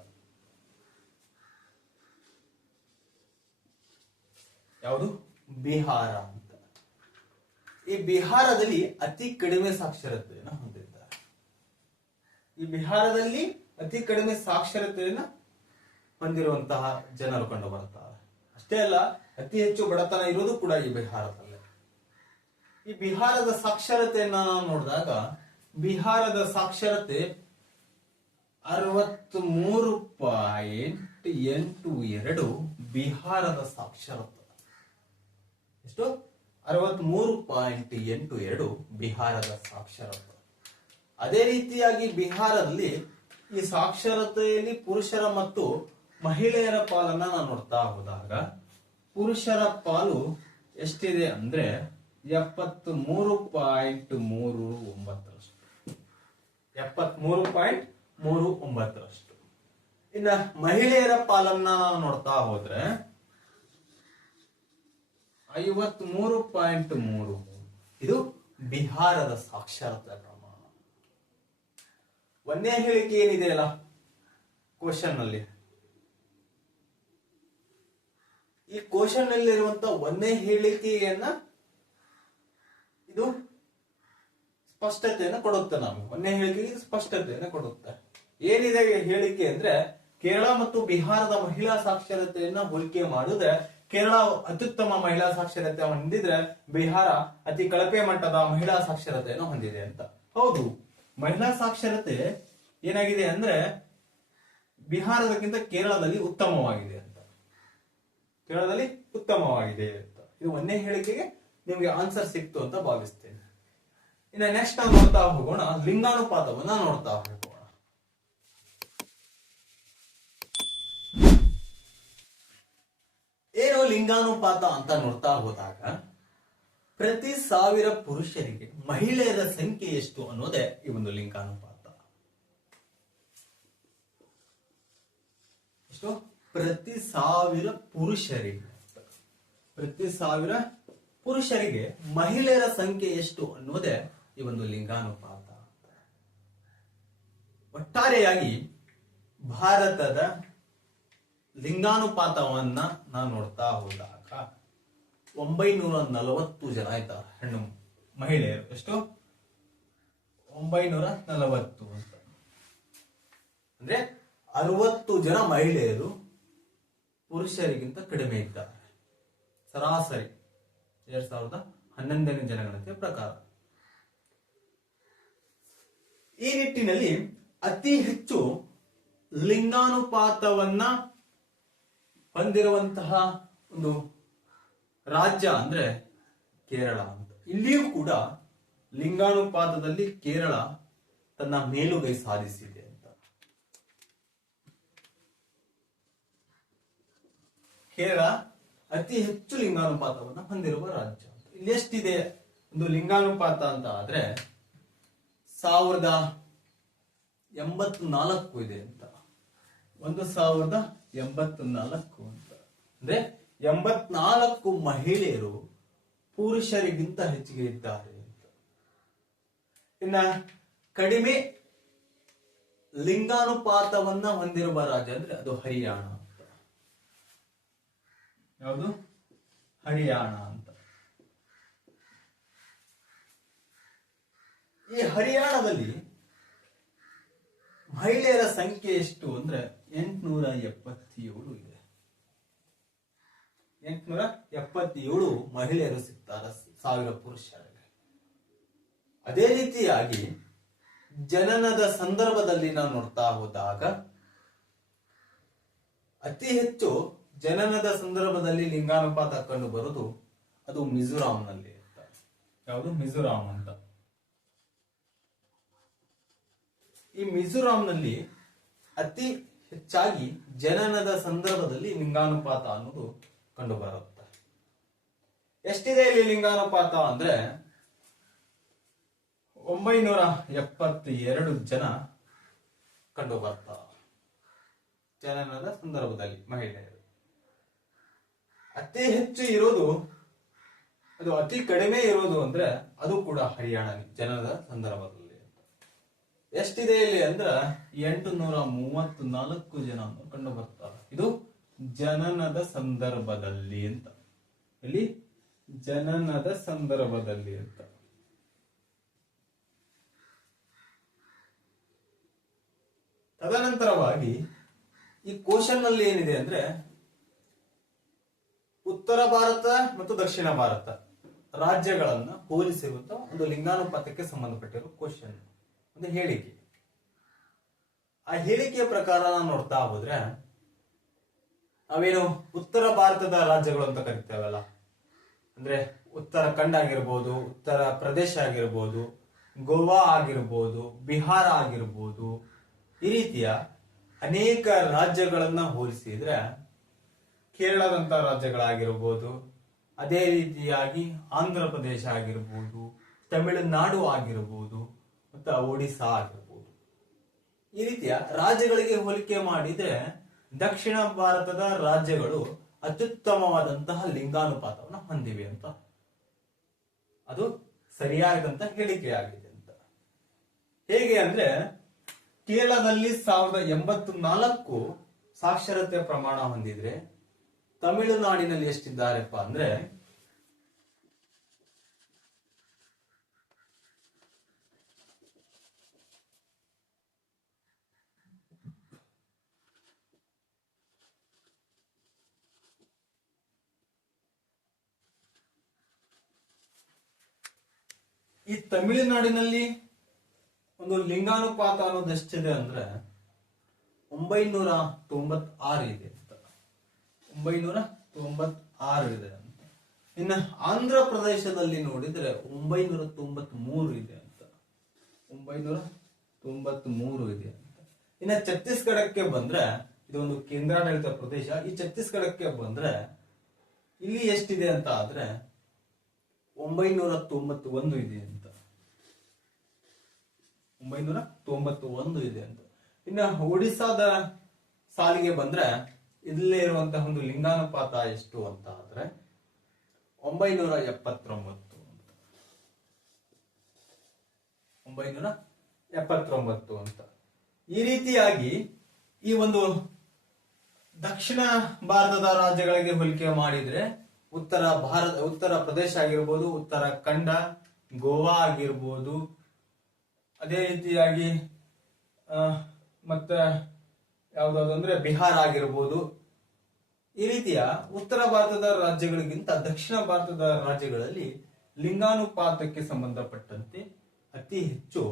ಯಾವುದು? ಬಿಹಾರ ಅಂತ. ಈ ಬಿಹಾರದಲ್ಲಿ ಅತಿ ಕಡಿಮೆ ಸಾಕ್ಷರತೆಯನ್ನು ಹೊಂದಿದ್ದಾರೆ. ಈ ಬಿಹಾರದಲ್ಲಿ ಅತಿ ಕಡಿಮೆ ಸಾಕ್ಷರತೆಯನ್ನು ಹೊಂದಿರುವಂತಹ ಜನರು ಕಂಡು ಬರುತ್ತಾರೆ. ಅಷ್ಟೇ ಅಲ್ಲ, ಅತಿ ಹೆಚ್ಚು ಬಡತನ ಇರುವುದು ಕೂಡ ಈ ಬಿಹಾರದಲ್ಲೇ. ಈ ಬಿಹಾರದ ಸಾಕ್ಷರತೆಯನ್ನ ನಾವು ನೋಡಿದಾಗ ಬಿಹಾರದ ಸಾಕ್ಷರತೆ 63.82 ಬಿಹಾರದ ಸಾಕ್ಷರತೆ. ಎಷ್ಟು? 63.82 ಬಿಹಾರದ ಸಾಕ್ಷರತೆ. ಅದೇ ರೀತಿಯಾಗಿ ಬಿಹಾರದಲ್ಲಿ ಈ ಸಾಕ್ಷರತೆಯಲ್ಲಿ ಪುರುಷರ ಮತ್ತು ಮಹಿಳೆಯರ ಪಾಲನ್ನ ನಾವು ನೋಡ್ತಾ ಹೋದಾಗ ಪುರುಷರ ಪಾಲು ಎಷ್ಟಿದೆ ಅಂದ್ರೆ 73.39. 73.39. ಇನ್ನ ಮಹಿಳೆಯರ ಪಾಲನ್ನ ನಾವು ನೋಡ್ತಾ ಹೋದ್ರೆ 53.3. ಇದು ಬಿಹಾರದ ಸಾಕ್ಷರತೆ ಪ್ರಮಾಣ. ಒಂದೇ ಹೇಳಿಕೆ ಏನಿದೆಯಲ್ಲ ಕ್ವಶನ್ ನಲ್ಲಿ, ಈ ಕ್ವಶನ್ ನಲ್ಲಿರುವಂತ ಒಂದೇ ಹೇಳಿಕೆಯನ್ನ ಇದು ಸ್ಪಷ್ಟತೆಯನ್ನು ಕೊಡುತ್ತೆ. ನಮಗೆ ಒಂದೇ ಹೇಳಿಕೆಗೆ ಸ್ಪಷ್ಟತೆಯನ್ನು ಕೊಡುತ್ತೆ. ಏನಿದೆ ಹೇಳಿಕೆ ಅಂದ್ರೆ ಕೇರಳ ಮತ್ತು ಬಿಹಾರದ ಮಹಿಳಾ ಸಾಕ್ಷರತೆಯನ್ನ ಹೋಲಿಕೆ ಮಾಡಿದ್ರೆ ಕೇರಳ ಅತ್ಯುತ್ತಮ ಮಹಿಳಾ ಸಾಕ್ಷರತೆ ಹೊಂದಿದ್ರೆ ಬಿಹಾರ ಅತಿ ಕಳಪೆ ಮಟ್ಟದ ಮಹಿಳಾ ಸಾಕ್ಷರತೆಯನ್ನು ಹೊಂದಿದೆ ಅಂತ. ಹೌದು, ಮಹಿಳಾ ಸಾಕ್ಷರತೆ ಏನಾಗಿದೆ ಅಂದ್ರೆ ಬಿಹಾರದಕ್ಕಿಂತ ಕೇರಳದಲ್ಲಿ ಉತ್ತಮವಾಗಿದೆ ಅಂತ. ಕೇರಳದಲ್ಲಿ ಉತ್ತಮವಾಗಿದೆ ಅಂತ. ಇದು ಒಂದೇ ಹೇಳಿಕೆಗೆ ನಿಮಗೆ ಆನ್ಸರ್ ಸಿಕ್ತು ಅಂತ ಭಾವಿಸ್ತೇನೆ. ಇನ್ನು ನೆಕ್ಸ್ಟ್ ನಾವು ನೋಡ್ತಾ ಹೋಗೋಣ, ಲಿಂಗಾನುಪಾತವನ್ನ ನೋಡ್ತಾ ಹೋಗೋಣ. ಏನು ಲಿಂಗಾನುಪಾತ ಅಂತ ನೋಡ್ತಾ ಹೋದಾಗ ಪ್ರತಿ 1000 ಪುರುಷರಿಗೆ ಮಹಿಳೆಯರ ಸಂಖ್ಯೆ ಎಷ್ಟು ಅನ್ನೋದೇ ಈ ಒಂದು ಲಿಂಗಾನುಪಾತ. ಎಷ್ಟು? ಪ್ರತಿ 1000 ಪುರುಷರಿಗೆ, ಪ್ರತಿ 1000 ಪುರುಷರಿಗೆ ಮಹಿಳೆಯರ ಸಂಖ್ಯೆ ಎಷ್ಟು ಅನ್ನೋದೇ ಈ ಒಂದು ಲಿಂಗಾನುಪಾತ. ಒಟ್ಟಾರೆಯಾಗಿ ಭಾರತದ ಲಿಂಗಾನುಪಾತವನ್ನ ನಾವು ನೋಡ್ತಾ ಹೋದಾಗ 940 ಜನ ಇದ್ದಾರೆ ಹೆಣ್ಣು ಮಹಿಳೆಯರು. ಎಷ್ಟು? 940 ಅಂತ ಅಂದ್ರೆ 60 ಜನ ಮಹಿಳೆಯರು ಪುರುಷರಿಗಿಂತ ಕಡಿಮೆ ಇದ್ದಾರೆ ಸರಾಸರಿ 2011ನೇ ಜನಗಣತಿಯ ಪ್ರಕಾರ. ಈ ನಿಟ್ಟಿನಲ್ಲಿ ಅತಿ ಹೆಚ್ಚು ಲಿಂಗಾನುಪಾತವನ್ನ ಹೊಂದಿರುವಂತಹ ಒಂದು ರಾಜ್ಯ ಅಂದ್ರೆ ಕೇರಳ ಅಂತ. ಇಲ್ಲಿಯೂ ಕೂಡ ಲಿಂಗಾನುಪಾತದಲ್ಲಿ ಕೇರಳ ತನ್ನ ಮೇಲುಗೈ ಸಾಧಿಸಿದೆ ಅಂತ. ಕೇರಳ ಅತಿ ಹೆಚ್ಚು ಲಿಂಗಾನುಪಾತವನ್ನ ಹೊಂದಿರುವ ರಾಜ್ಯ. ಇಲ್ಲಿ ಎಷ್ಟಿದೆ ಒಂದು ಲಿಂಗಾನುಪಾತ ಅಂತ ಆದ್ರೆ 1084 ಇದೆ ಅಂತ. 1084 ಅಂತ ಅಂದ್ರೆ 84 ಮಹಿಳೆಯರು ಪುರುಷರಿಗಿಂತ ಹೆಚ್ಚಿಗೆ ಇದ್ದಾರೆ ಅಂತ. ಇನ್ನ ಕಡಿಮೆ ಲಿಂಗಾನುಪಾತವನ್ನ ಹೊಂದಿರುವ ರಾಜ್ಯ ಅಂದ್ರೆ ಅದು ಹರಿಯಾಣ ಅಂತ. ಯಾವುದು? ಹರಿಯಾಣ ಅಂತ. ಈ ಹರಿಯಾಣದಲ್ಲಿ ಮಹಿಳೆಯರ ಸಂಖ್ಯೆ ಎಷ್ಟು ಅಂದ್ರೆ 877 ಇದೆ. 877 ಮಹಿಳೆಯರು ಸಿಗ್ತಾರೆ 1000 ಪುರುಷರಿಗೆ. ಅದೇ ರೀತಿಯಾಗಿ ಜನನದ ಸಂದರ್ಭದಲ್ಲಿ ನಾವು ನೋಡ್ತಾ ಹೋದಾಗ ಅತಿ ಹೆಚ್ಚು ಜನನದ ಸಂದರ್ಭದಲ್ಲಿ ಲಿಂಗಾನುಪಾತ ಕಂಡು ಬರುವುದು ಅದು ಮಿಜೋರಾಂನಲ್ಲಿ ಅಂತ. ಯಾವುದು? ಮಿಜೋರಾಂ ಅಂತ. ಈ ಮಿಜೋರಾಂನಲ್ಲಿ ಅತಿ ಹೆಚ್ಚಾಗಿ ಜನನದ ಸಂದರ್ಭದಲ್ಲಿ ಲಿಂಗಾನುಪಾತ ಅನ್ನೋದು ಕಂಡು ಬರುತ್ತೆ. ಎಷ್ಟಿದೆ ಇಲ್ಲಿ ಲಿಂಗಾನುಪಾತ ಅಂದ್ರೆ 972 ಜನ ಕಂಡು ಬರ್ತಾರೆ ಜನನದ ಸಂದರ್ಭದಲ್ಲಿ ಮಹಿಳೆಯರು. ಅತಿ ಹೆಚ್ಚು ಇರೋದು ಅದು ಅತಿ ಕಡಿಮೆ ಇರೋದು ಅಂದ್ರೆ ಅದು ಕೂಡ ಹರಿಯಾಣ ಜನನದ ಸಂದರ್ಭದಲ್ಲಿ. ಎಷ್ಟಿದೆ ಇಲ್ಲಿ ಅಂದ್ರ 834 ಜನ ಕಂಡು ಬರ್ತಾರೆ. ಇದು ಜನನದ ಸಂದರ್ಭದಲ್ಲಿ ಅಂತ. ಇಲ್ಲಿ ಜನನದ ಸಂದರ್ಭದಲ್ಲಿ ಅಂತ. ತದನಂತರವಾಗಿ ಈ ಕ್ವಶನ್ ನಲ್ಲಿ ಏನಿದೆ ಅಂದ್ರೆ ಉತ್ತರ ಭಾರತ ಮತ್ತು ದಕ್ಷಿಣ ಭಾರತ ರಾಜ್ಯಗಳನ್ನ ಹೋಲಿಸಿರುವಂತಹ ಒಂದು ಲಿಂಗಾನುಪಾತಕ್ಕೆ ಸಂಬಂಧಪಟ್ಟಿರುವ ಕ್ವಶನ್, ಒಂದು ಹೇಳಿಕೆ. ಆ ಹೇಳಿಕೆಯ ಪ್ರಕಾರ ನಾವು ನೋಡ್ತಾ ಹೋದ್ರೆ ನಾವೇನು ಉತ್ತರ ಭಾರತದ ರಾಜ್ಯಗಳು ಅಂತ ಕರಿತೇವಲ್ಲ, ಅಂದ್ರೆ ಉತ್ತರಾಖಂಡ್ ಆಗಿರ್ಬೋದು, ಉತ್ತರ ಪ್ರದೇಶ ಆಗಿರ್ಬೋದು, ಗೋವಾ ಆಗಿರ್ಬೋದು, ಬಿಹಾರ ಆಗಿರ್ಬೋದು, ಈ ರೀತಿಯ ಅನೇಕ ರಾಜ್ಯಗಳನ್ನ ಹೋಲಿಸಿದ್ರೆ ಕೇರಳದಂತ ರಾಜ್ಯಗಳಾಗಿರ್ಬೋದು, ಅದೇ ರೀತಿಯಾಗಿ ಆಂಧ್ರ ಪ್ರದೇಶ ಆಗಿರ್ಬೋದು, ತಮಿಳುನಾಡು ಆಗಿರ್ಬೋದು, ಮತ್ತು ಒಡಿಶಾ ಆಗಿರ್ಬೋದು, ಈ ರೀತಿಯ ರಾಜ್ಯಗಳಿಗೆ ಹೋಲಿಕೆ ಮಾಡಿದ್ರೆ ದಕ್ಷಿಣ ಭಾರತದ ರಾಜ್ಯಗಳು ಅತ್ಯುತ್ತಮವಾದಂತಹ ಲಿಂಗಾನುಪಾತವನ್ನು ಹೊಂದಿವೆ ಅಂತ, ಅದು ಸರಿಯಾದಂತ ಹೇಳಿಕೆಯಾಗಿದೆ ಅಂತ. ಹೇಗೆ ಅಂದ್ರೆ ಕೇರಳದಲ್ಲಿ 1084 ಸಾಕ್ಷರತೆ ಪ್ರಮಾಣ ಹೊಂದಿದ್ರೆ ತಮಿಳುನಾಡಿನಲ್ಲಿ ಎಷ್ಟಿದ್ದಾರೆಪ್ಪ ಅಂದ್ರೆ ಈ ತಮಿಳುನಾಡಿನಲ್ಲಿ ಒಂದು ಲಿಂಗಾನುಪಾತ ಅನ್ನೋದು ಎಷ್ಟಿದೆ ಅಂದ್ರೆ 996 ಇದೆ ಅಂತ. 996 ಇದೆ ಅಂತ. ಇನ್ನು ಆಂಧ್ರ ಪ್ರದೇಶದಲ್ಲಿ ನೋಡಿದ್ರೆ 993 ಇದೆ ಅಂತ. 993 ಇದೆ ಅಂತ. ಇನ್ನು ಛತ್ತೀಸ್ಗಢಕ್ಕೆ ಬಂದ್ರೆ ಇದು ಒಂದು ಕೇಂದ್ರಾಡಳಿತ ಪ್ರದೇಶ. ಈ ಛತ್ತೀಸ್ಗಢಕ್ಕೆ ಬಂದ್ರೆ ಇಲ್ಲಿ ಎಷ್ಟಿದೆ ಅಂತ ಆದ್ರೆ 991 ಇದೆ ಅಂತ. 991 ಇದೆ ಅಂತ. ಇನ್ನು ಒಡಿಸ್ಸಾದ ಸಾಲಿಗೆ ಬಂದ್ರೆ ಇಲ್ಲೇ ಇರುವಂತಹ ಒಂದು ಲಿಂಗಾನುಪಾತ ಎಷ್ಟು ಅಂತ ಆದ್ರೆ 979 ಅಂತ. 979 ಅಂತ. ಈ ರೀತಿಯಾಗಿ ಈ ಒಂದು ದಕ್ಷಿಣ ಭಾರತದ ರಾಜ್ಯಗಳಿಗೆ ಹೋಲಿಕೆ ಮಾಡಿದ್ರೆ ಉತ್ತರ ಪ್ರದೇಶ ಆಗಿರ್ಬೋದು, ಉತ್ತರಾಖಂಡ, ಗೋವಾ ಆಗಿರ್ಬೋದು, ಅದೇ ರೀತಿಯಾಗಿ ಮತ್ತೆ ಯಾವ್ದಾದ್ರೆ ಬಿಹಾರ ಆಗಿರ್ಬೋದು, ಈ ರೀತಿಯ ಉತ್ತರ ಭಾರತದ ರಾಜ್ಯಗಳಿಗಿಂತ ದಕ್ಷಿಣ ಭಾರತದ ರಾಜ್ಯಗಳಲ್ಲಿ ಲಿಂಗಾನುಪಾತಕ್ಕೆ ಸಂಬಂಧಪಟ್ಟಂತೆ ಅತಿ ಹೆಚ್ಚು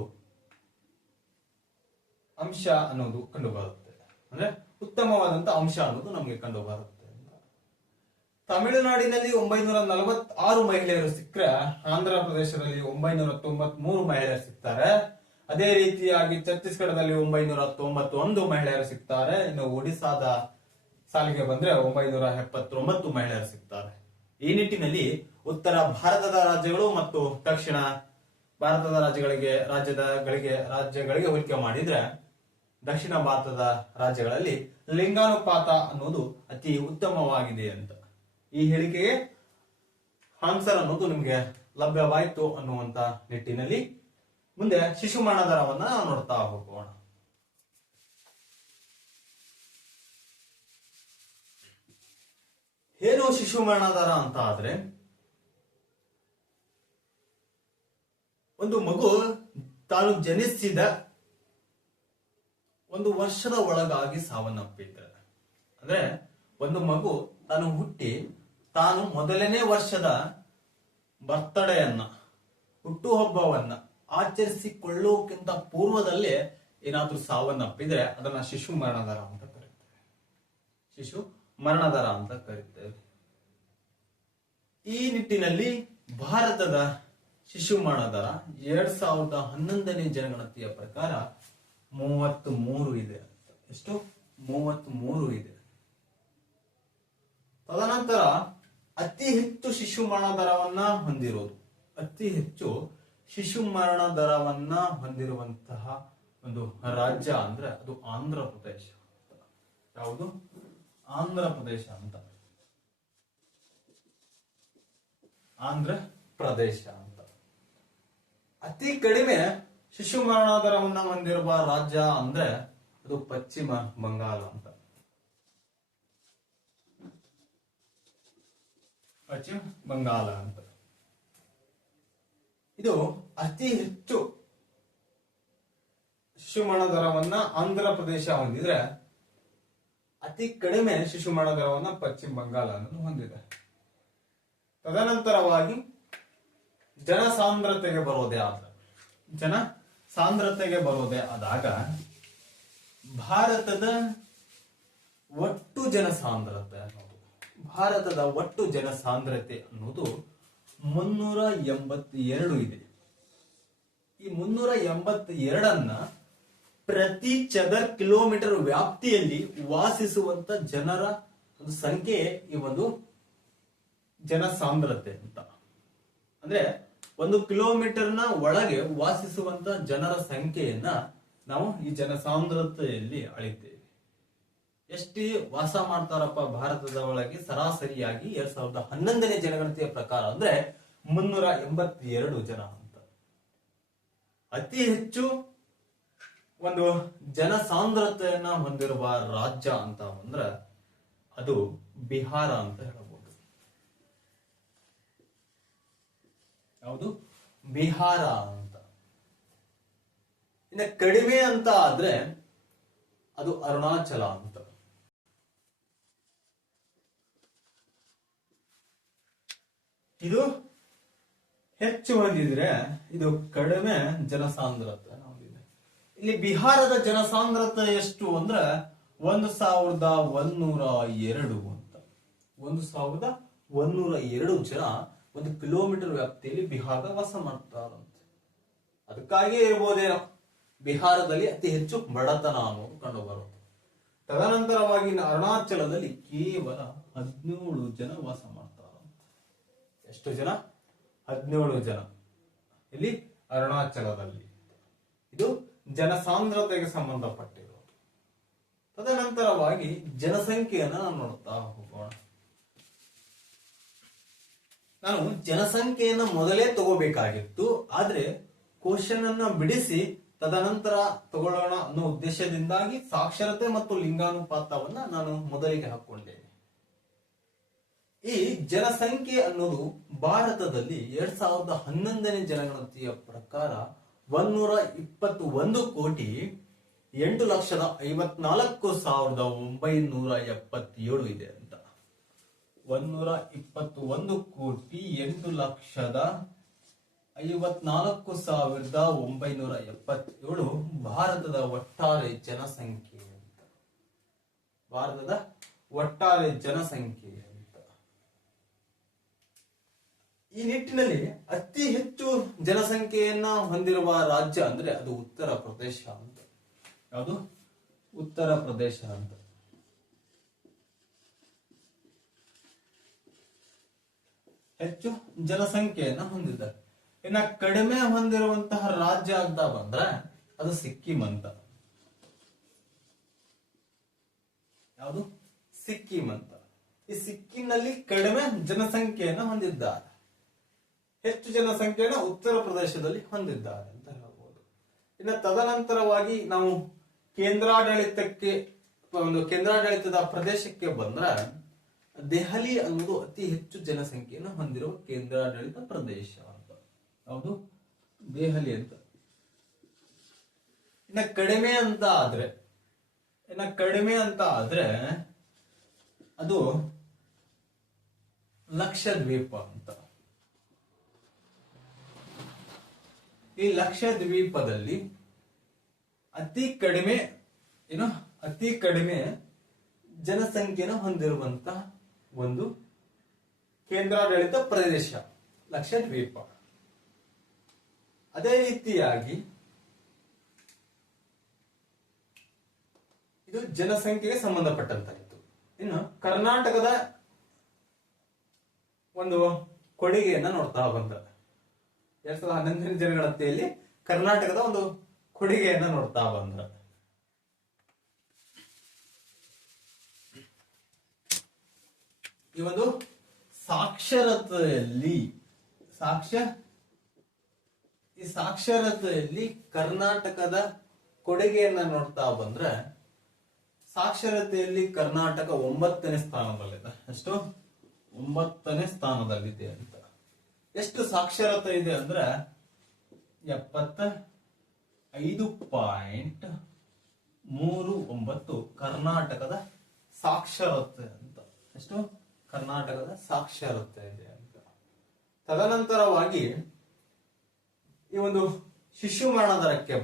ಅಂಶ ಅನ್ನೋದು ಕಂಡು ಬರುತ್ತೆ. ಅಂದ್ರೆ ಉತ್ತಮವಾದಂತ ಅಂಶ ಅನ್ನೋದು ನಮಗೆ ಕಂಡು ಬರುತ್ತೆ. ತಮಿಳುನಾಡಿನಲ್ಲಿ 946 ಮಹಿಳೆಯರು ಸಿಕ್ಕರೆ ಆಂಧ್ರ ಪ್ರದೇಶದಲ್ಲಿ 993 ಮಹಿಳೆಯರು ಸಿಗ್ತಾರೆ. ಅದೇ ರೀತಿಯಾಗಿ ಛತ್ತೀಸ್ಗಢದಲ್ಲಿ 991 ಮಹಿಳೆಯರು ಸಿಗ್ತಾರೆ. ಇನ್ನು ಒಡಿಸಾದ ಸಾಲಿಗೆ ಬಂದ್ರೆ 979 ಮಹಿಳೆಯರು ಸಿಗ್ತಾರೆ. ಈ ನಿಟ್ಟಿನಲ್ಲಿ ಉತ್ತರ ಭಾರತದ ರಾಜ್ಯಗಳು ಮತ್ತು ದಕ್ಷಿಣ ಭಾರತದ ರಾಜ್ಯಗಳಿಗೆ ಹೋಲಿಕೆ ಮಾಡಿದ್ರೆ ದಕ್ಷಿಣ ಭಾರತದ ರಾಜ್ಯಗಳಲ್ಲಿ ಲಿಂಗಾನುಪಾತ ಅನ್ನೋದು ಅತಿ ಉತ್ತಮವಾಗಿದೆ ಅಂತ ಈ ಹೇಳಿಕೆಗೆ ಆನ್ಸರ್ ಅನ್ನೋದು ನಿಮ್ಗೆ ಲಭ್ಯವಾಯಿತು ಅನ್ನುವಂತ ನಿಟ್ಟಿನಲ್ಲಿ ಮುಂದೆ ಶಿಶು ಮರಣ ದರವನ್ನ ನೋಡ್ತಾ ಹೋಗೋಣ. ಏನು ಶಿಶು ಮರಣ ದರ ಅಂತ ಆದ್ರೆ, ಒಂದು ಮಗು ತಾನು ಜನಿಸಿದ 1 ವರ್ಷದ ಒಳಗಾಗಿ ಸಾವನ್ನಪ್ಪಿದ್ರೆ, ಅಂದ್ರೆ ಒಂದು ಮಗು ತಾನು ಹುಟ್ಟಿ ತಾನು ಮೊದಲನೇ ವರ್ಷದ ಬರ್ತಡೆಯನ್ನ ಹುಟ್ಟುಹಬ್ಬವನ್ನ ಆಚರಿಸಿಕೊಳ್ಳೋಕ್ಕಿಂತ ಪೂರ್ವದಲ್ಲೇ ಏನಾದ್ರೂ ಸಾವನ್ನಪ್ಪಿದ್ರೆ ಅದನ್ನ ಶಿಶು ಮರಣ ದರ ಅಂತ ಕರೀತೇವೆ. ಶಿಶು ಮರಣ ದರ ಅಂತ ಕರೀತೇವೆ. ಈ ನಿಟ್ಟಿನಲ್ಲಿ ಭಾರತದ ಶಿಶು ಮರಣ ದರ 2011ನೇ ಜನಗಣತಿಯ ಪ್ರಕಾರ 33 ಇದೆ. ಎಷ್ಟು? 33 ಇದೆ. ತದನಂತರ ಅತಿ ಹೆಚ್ಚು ಶಿಶು ಮರಣ ದರವನ್ನ ಹೊಂದಿರುವಂತಹ ಒಂದು ರಾಜ್ಯ ಅಂದ್ರೆ ಅದು ಆಂಧ್ರ ಪ್ರದೇಶ. ಯಾವುದು? ಆಂಧ್ರ ಪ್ರದೇಶ ಅಂತ. ಆಂಧ್ರ ಪ್ರದೇಶ ಅಂತ. ಅತಿ ಕಡಿಮೆ ಶಿಶು ಮರಣ ದರವನ್ನ ಹೊಂದಿರುವ ರಾಜ್ಯ ಅಂದ್ರೆ ಅದು ಪಶ್ಚಿಮ ಬಂಗಾಳ ಅಂತ. ಪಶ್ಚಿಮ ಬಂಗಾಳ ಅಂತ. ಇದು ಅತಿ ಹೆಚ್ಚು ಶಿಶು ಮರಣ ದರವನ್ನ ಆಂಧ್ರ ಪ್ರದೇಶ ಹೊಂದಿದ್ರೆ ಅತಿ ಕಡಿಮೆ ಶಿಶು ಮರಣ ದರವನ್ನ ಪಶ್ಚಿಮ ಬಂಗಾಳ ಅನ್ನೋದು ಹೊಂದಿದೆ. ತದನಂತರವಾಗಿ ಜನಸಾಂದ್ರತೆಗೆ ಬರೋದೇ ಆದಾಗ ಭಾರತದ ಒಟ್ಟು ಜನಸಾಂದ್ರತೆ ಅನ್ನೋದು 382 ಇದೆ. ಈ 382 ಪ್ರತಿ ಚದರ್ ಕಿಲೋಮೀಟರ್ ವ್ಯಾಪ್ತಿಯಲ್ಲಿ ವಾಸಿಸುವಂತ ಜನರ ಒಂದು ಸಂಖ್ಯೆ ಈ ಒಂದು ಜನಸಾಂದ್ರತೆ ಅಂತ. ಅಂದ್ರೆ 1 ಕಿಲೋಮೀಟರ್ನ ಒಳಗೆ ವಾಸಿಸುವಂತ ಜನರ ಸಂಖ್ಯೆಯನ್ನ ನಾವು ಈ ಜನಸಾಂದ್ರತೆಯಲ್ಲಿ ಅಳಿತೇವೆ. ಎಷ್ಟು ವಾಸ ಮಾಡ್ತಾರಪ್ಪ ಭಾರತದ ಒಳಗೆ ಸರಾಸರಿಯಾಗಿ 2011ನೇ ಜನಗಣತಿಯ ಪ್ರಕಾರ ಅಂದ್ರೆ 382 ಜನ ಅಂತ. ಅತಿ ಹೆಚ್ಚು ಒಂದು ಜನಸಾಂದ್ರತೆಯನ್ನ ಹೊಂದಿರುವ ರಾಜ್ಯ ಅಂತ ಅಂದ್ರೆ ಅದು ಬಿಹಾರ ಅಂತ ಹೇಳಬಹುದು. ಯಾವುದು? ಬಿಹಾರ ಅಂತ. ಇನ್ನು ಕಡಿಮೆ ಅಂತ ಆದ್ರೆ ಅದು ಅರುಣಾಚಲ ಅಂತ. ಇದು ಹೆಚ್ಚು ಹೊಂದಿದ್ರೆ ಇದು ಕಡಿಮೆ ಜನಸಾಂದ್ರತೆ ಹೊಂದಿದೆ. ಇಲ್ಲಿ ಬಿಹಾರದ ಜನಸಾಂದ್ರತೆ ಎಷ್ಟು ಅಂದ್ರೆ 1102 ಅಂತ. 1102 ಜನ 1 ಕಿಲೋಮೀಟರ್ ವ್ಯಾಪ್ತಿಯಲ್ಲಿ ಬಿಹಾರದ ವಾಸ ಮಾಡ್ತಾರಂತೆ. ಅದಕ್ಕಾಗಿಯೇ ಇರ್ಬೋದೇನೋ ಬಿಹಾರದಲ್ಲಿ ಅತಿ ಹೆಚ್ಚು ಬಡತನ ಅನ್ನೋದು ಕಂಡು ಬರುತ್ತೆ. ತದನಂತರವಾಗಿ ಅರುಣಾಚಲದಲ್ಲಿ ಕೇವಲ 17 ಜನ ವಾಸ ಮಾಡ್ತಾರಂತೆ. ಎಷ್ಟು ಜನ? 17 ಜನ ಇಲ್ಲಿ ಅರುಣಾಚಲದಲ್ಲಿ. ಇದು ಜನಸಾಂದ್ರತೆಗೆ ಸಂಬಂಧಪಟ್ಟಿರೋದು. ತದನಂತರವಾಗಿ ಜನಸಂಖ್ಯೆಯನ್ನ ನಾವು ನೋಡ್ತಾ ಹೋಗೋಣ. ನಾನು ಜನಸಂಖ್ಯೆಯನ್ನ ಮೊದಲೇ ತಗೋಬೇಕಾಗಿತ್ತು, ಆದ್ರೆ ಕ್ವಶನ್ ಅನ್ನ ಬಿಡಿಸಿ ತದನಂತರ ತಗೊಳ್ಳೋಣ ಅನ್ನೋ ಉದ್ದೇಶದಿಂದಾಗಿ ಸಾಕ್ಷರತೆ ಮತ್ತು ಲಿಂಗಾನುಪಾತವನ್ನ ನಾನು ಮೊದಲಿಗೆ ಹಾಕೊಂಡೆ. ಈ ಜನಸಂಖ್ಯೆ ಅನ್ನೋದು ಭಾರತದಲ್ಲಿ 2011ನೇ ಜನಗಣತಿಯ ಪ್ರಕಾರ 121,854,977 ಇದೆ ಅಂತ. 121,854,977 ಭಾರತದ ಒಟ್ಟಾರೆ ಜನಸಂಖ್ಯೆ ಅಂತ. ಭಾರತದ ಒಟ್ಟಾರೆ ಜನಸಂಖ್ಯೆ ಅಂತ. ಈ ನಿಟ್ಟಿನಲ್ಲಿ ಅತಿ ಹೆಚ್ಚು ಜನಸಂಖ್ಯೆಯನ್ನ ಹೊಂದಿರುವ ರಾಜ್ಯ ಅಂದ್ರೆ ಅದು ಉತ್ತರ ಪ್ರದೇಶ ಅಂತ. ಯಾವುದು? ಉತ್ತರ ಪ್ರದೇಶ ಅಂತ. ಹೆಚ್ಚು ಜನಸಂಖ್ಯೆಯನ್ನ ಹೊಂದಿದ್ದಾರೆ. ಇನ್ನ ಕಡಿಮೆ ಹೊಂದಿರುವಂತಹ ರಾಜ್ಯ ಅಂತ ಬಂದ್ರೆ ಅದು ಸಿಕ್ಕಿಂ ಅಂತ. ಯಾವುದು? ಸಿಕ್ಕಿಂ ಅಂತ. ಈ ಸಿಕ್ಕಿಂನಲ್ಲಿ ಕಡಿಮೆ ಜನಸಂಖ್ಯೆಯನ್ನು ಹೊಂದಿದ್ದಾರೆ. ಹೆಚ್ಚು ಜನಸಂಖ್ಯೆಯನ್ನು ಉತ್ತರ ಪ್ರದೇಶದಲ್ಲಿ ಹೊಂದಿದ್ದಾರೆ ಅಂತ ಹೇಳ್ಬೋದು. ಇನ್ನು ತದನಂತರವಾಗಿ ನಾವು ಕೇಂದ್ರಾಡಳಿತದ ಪ್ರದೇಶಕ್ಕೆ ಬಂದ್ರೆ ದೆಹಲಿ ಅನ್ನೋದು ಅತಿ ಹೆಚ್ಚು ಜನಸಂಖ್ಯೆಯನ್ನು ಹೊಂದಿರುವ ಕೇಂದ್ರಾಡಳಿತ ಪ್ರದೇಶ ಅಂತ. ಯಾವುದು? ದೆಹಲಿ ಅಂತ. ಇನ್ನ ಕಡಿಮೆ ಅಂತ ಆದ್ರೆ ಅದು ಲಕ್ಷದ್ವೀಪ ಅಂತ. ಈ ಲಕ್ಷದ್ವೀಪದಲ್ಲಿ ಅತಿ ಕಡಿಮೆ ಜನಸಂಖ್ಯೆಯನ್ನು ಹೊಂದಿರುವಂತಹ ಒಂದು ಕೇಂದ್ರಾಡಳಿತ ಪ್ರದೇಶ ಲಕ್ಷದ್ವೀಪ. ಅದೇ ರೀತಿಯಾಗಿ ಇದು ಜನಸಂಖ್ಯೆಗೆ ಸಂಬಂಧಪಟ್ಟಂತಾಯಿತು. ಇನ್ನು ಕರ್ನಾಟಕದ ಒಂದು ಕೊಡುಗೆಯನ್ನ ನೋಡ್ತಾ ಬಂದ 2011ನೇ ಜನಗಣತಿಯಲ್ಲಿ ಕರ್ನಾಟಕದ ಒಂದು ಕೊಡುಗೆಯನ್ನ ನೋಡ್ತಾ ಬಂದ್ರ ಈ ಒಂದು ಸಾಕ್ಷರತೆಯಲ್ಲಿ ಕರ್ನಾಟಕದ ಕೊಡುಗೆಯನ್ನ ನೋಡ್ತಾ ಬಂದ್ರೆ ಸಾಕ್ಷರತೆಯಲ್ಲಿ ಕರ್ನಾಟಕ 9ನೇ ಸ್ಥಾನದಲ್ಲಿದೆ. ಎಷ್ಟು? 9ನೇ ಸ್ಥಾನದಲ್ಲಿದೆ ಅಂತ. ಎಷ್ಟು ಸಾಕ್ಷರತೆ ಇದೆ ಅಂದ್ರೆ 75.39 ಕರ್ನಾಟಕದ ಸಾಕ್ಷರತೆ ಅಂತ. ಎಷ್ಟು? ಕರ್ನಾಟಕದ ಸಾಕ್ಷರತೆ ಇದೆ ಅಂತ. ತದನಂತರವಾಗಿ ಈ ಒಂದು ಶಿಶು ಮರಣ ದರಕ್ಕೆ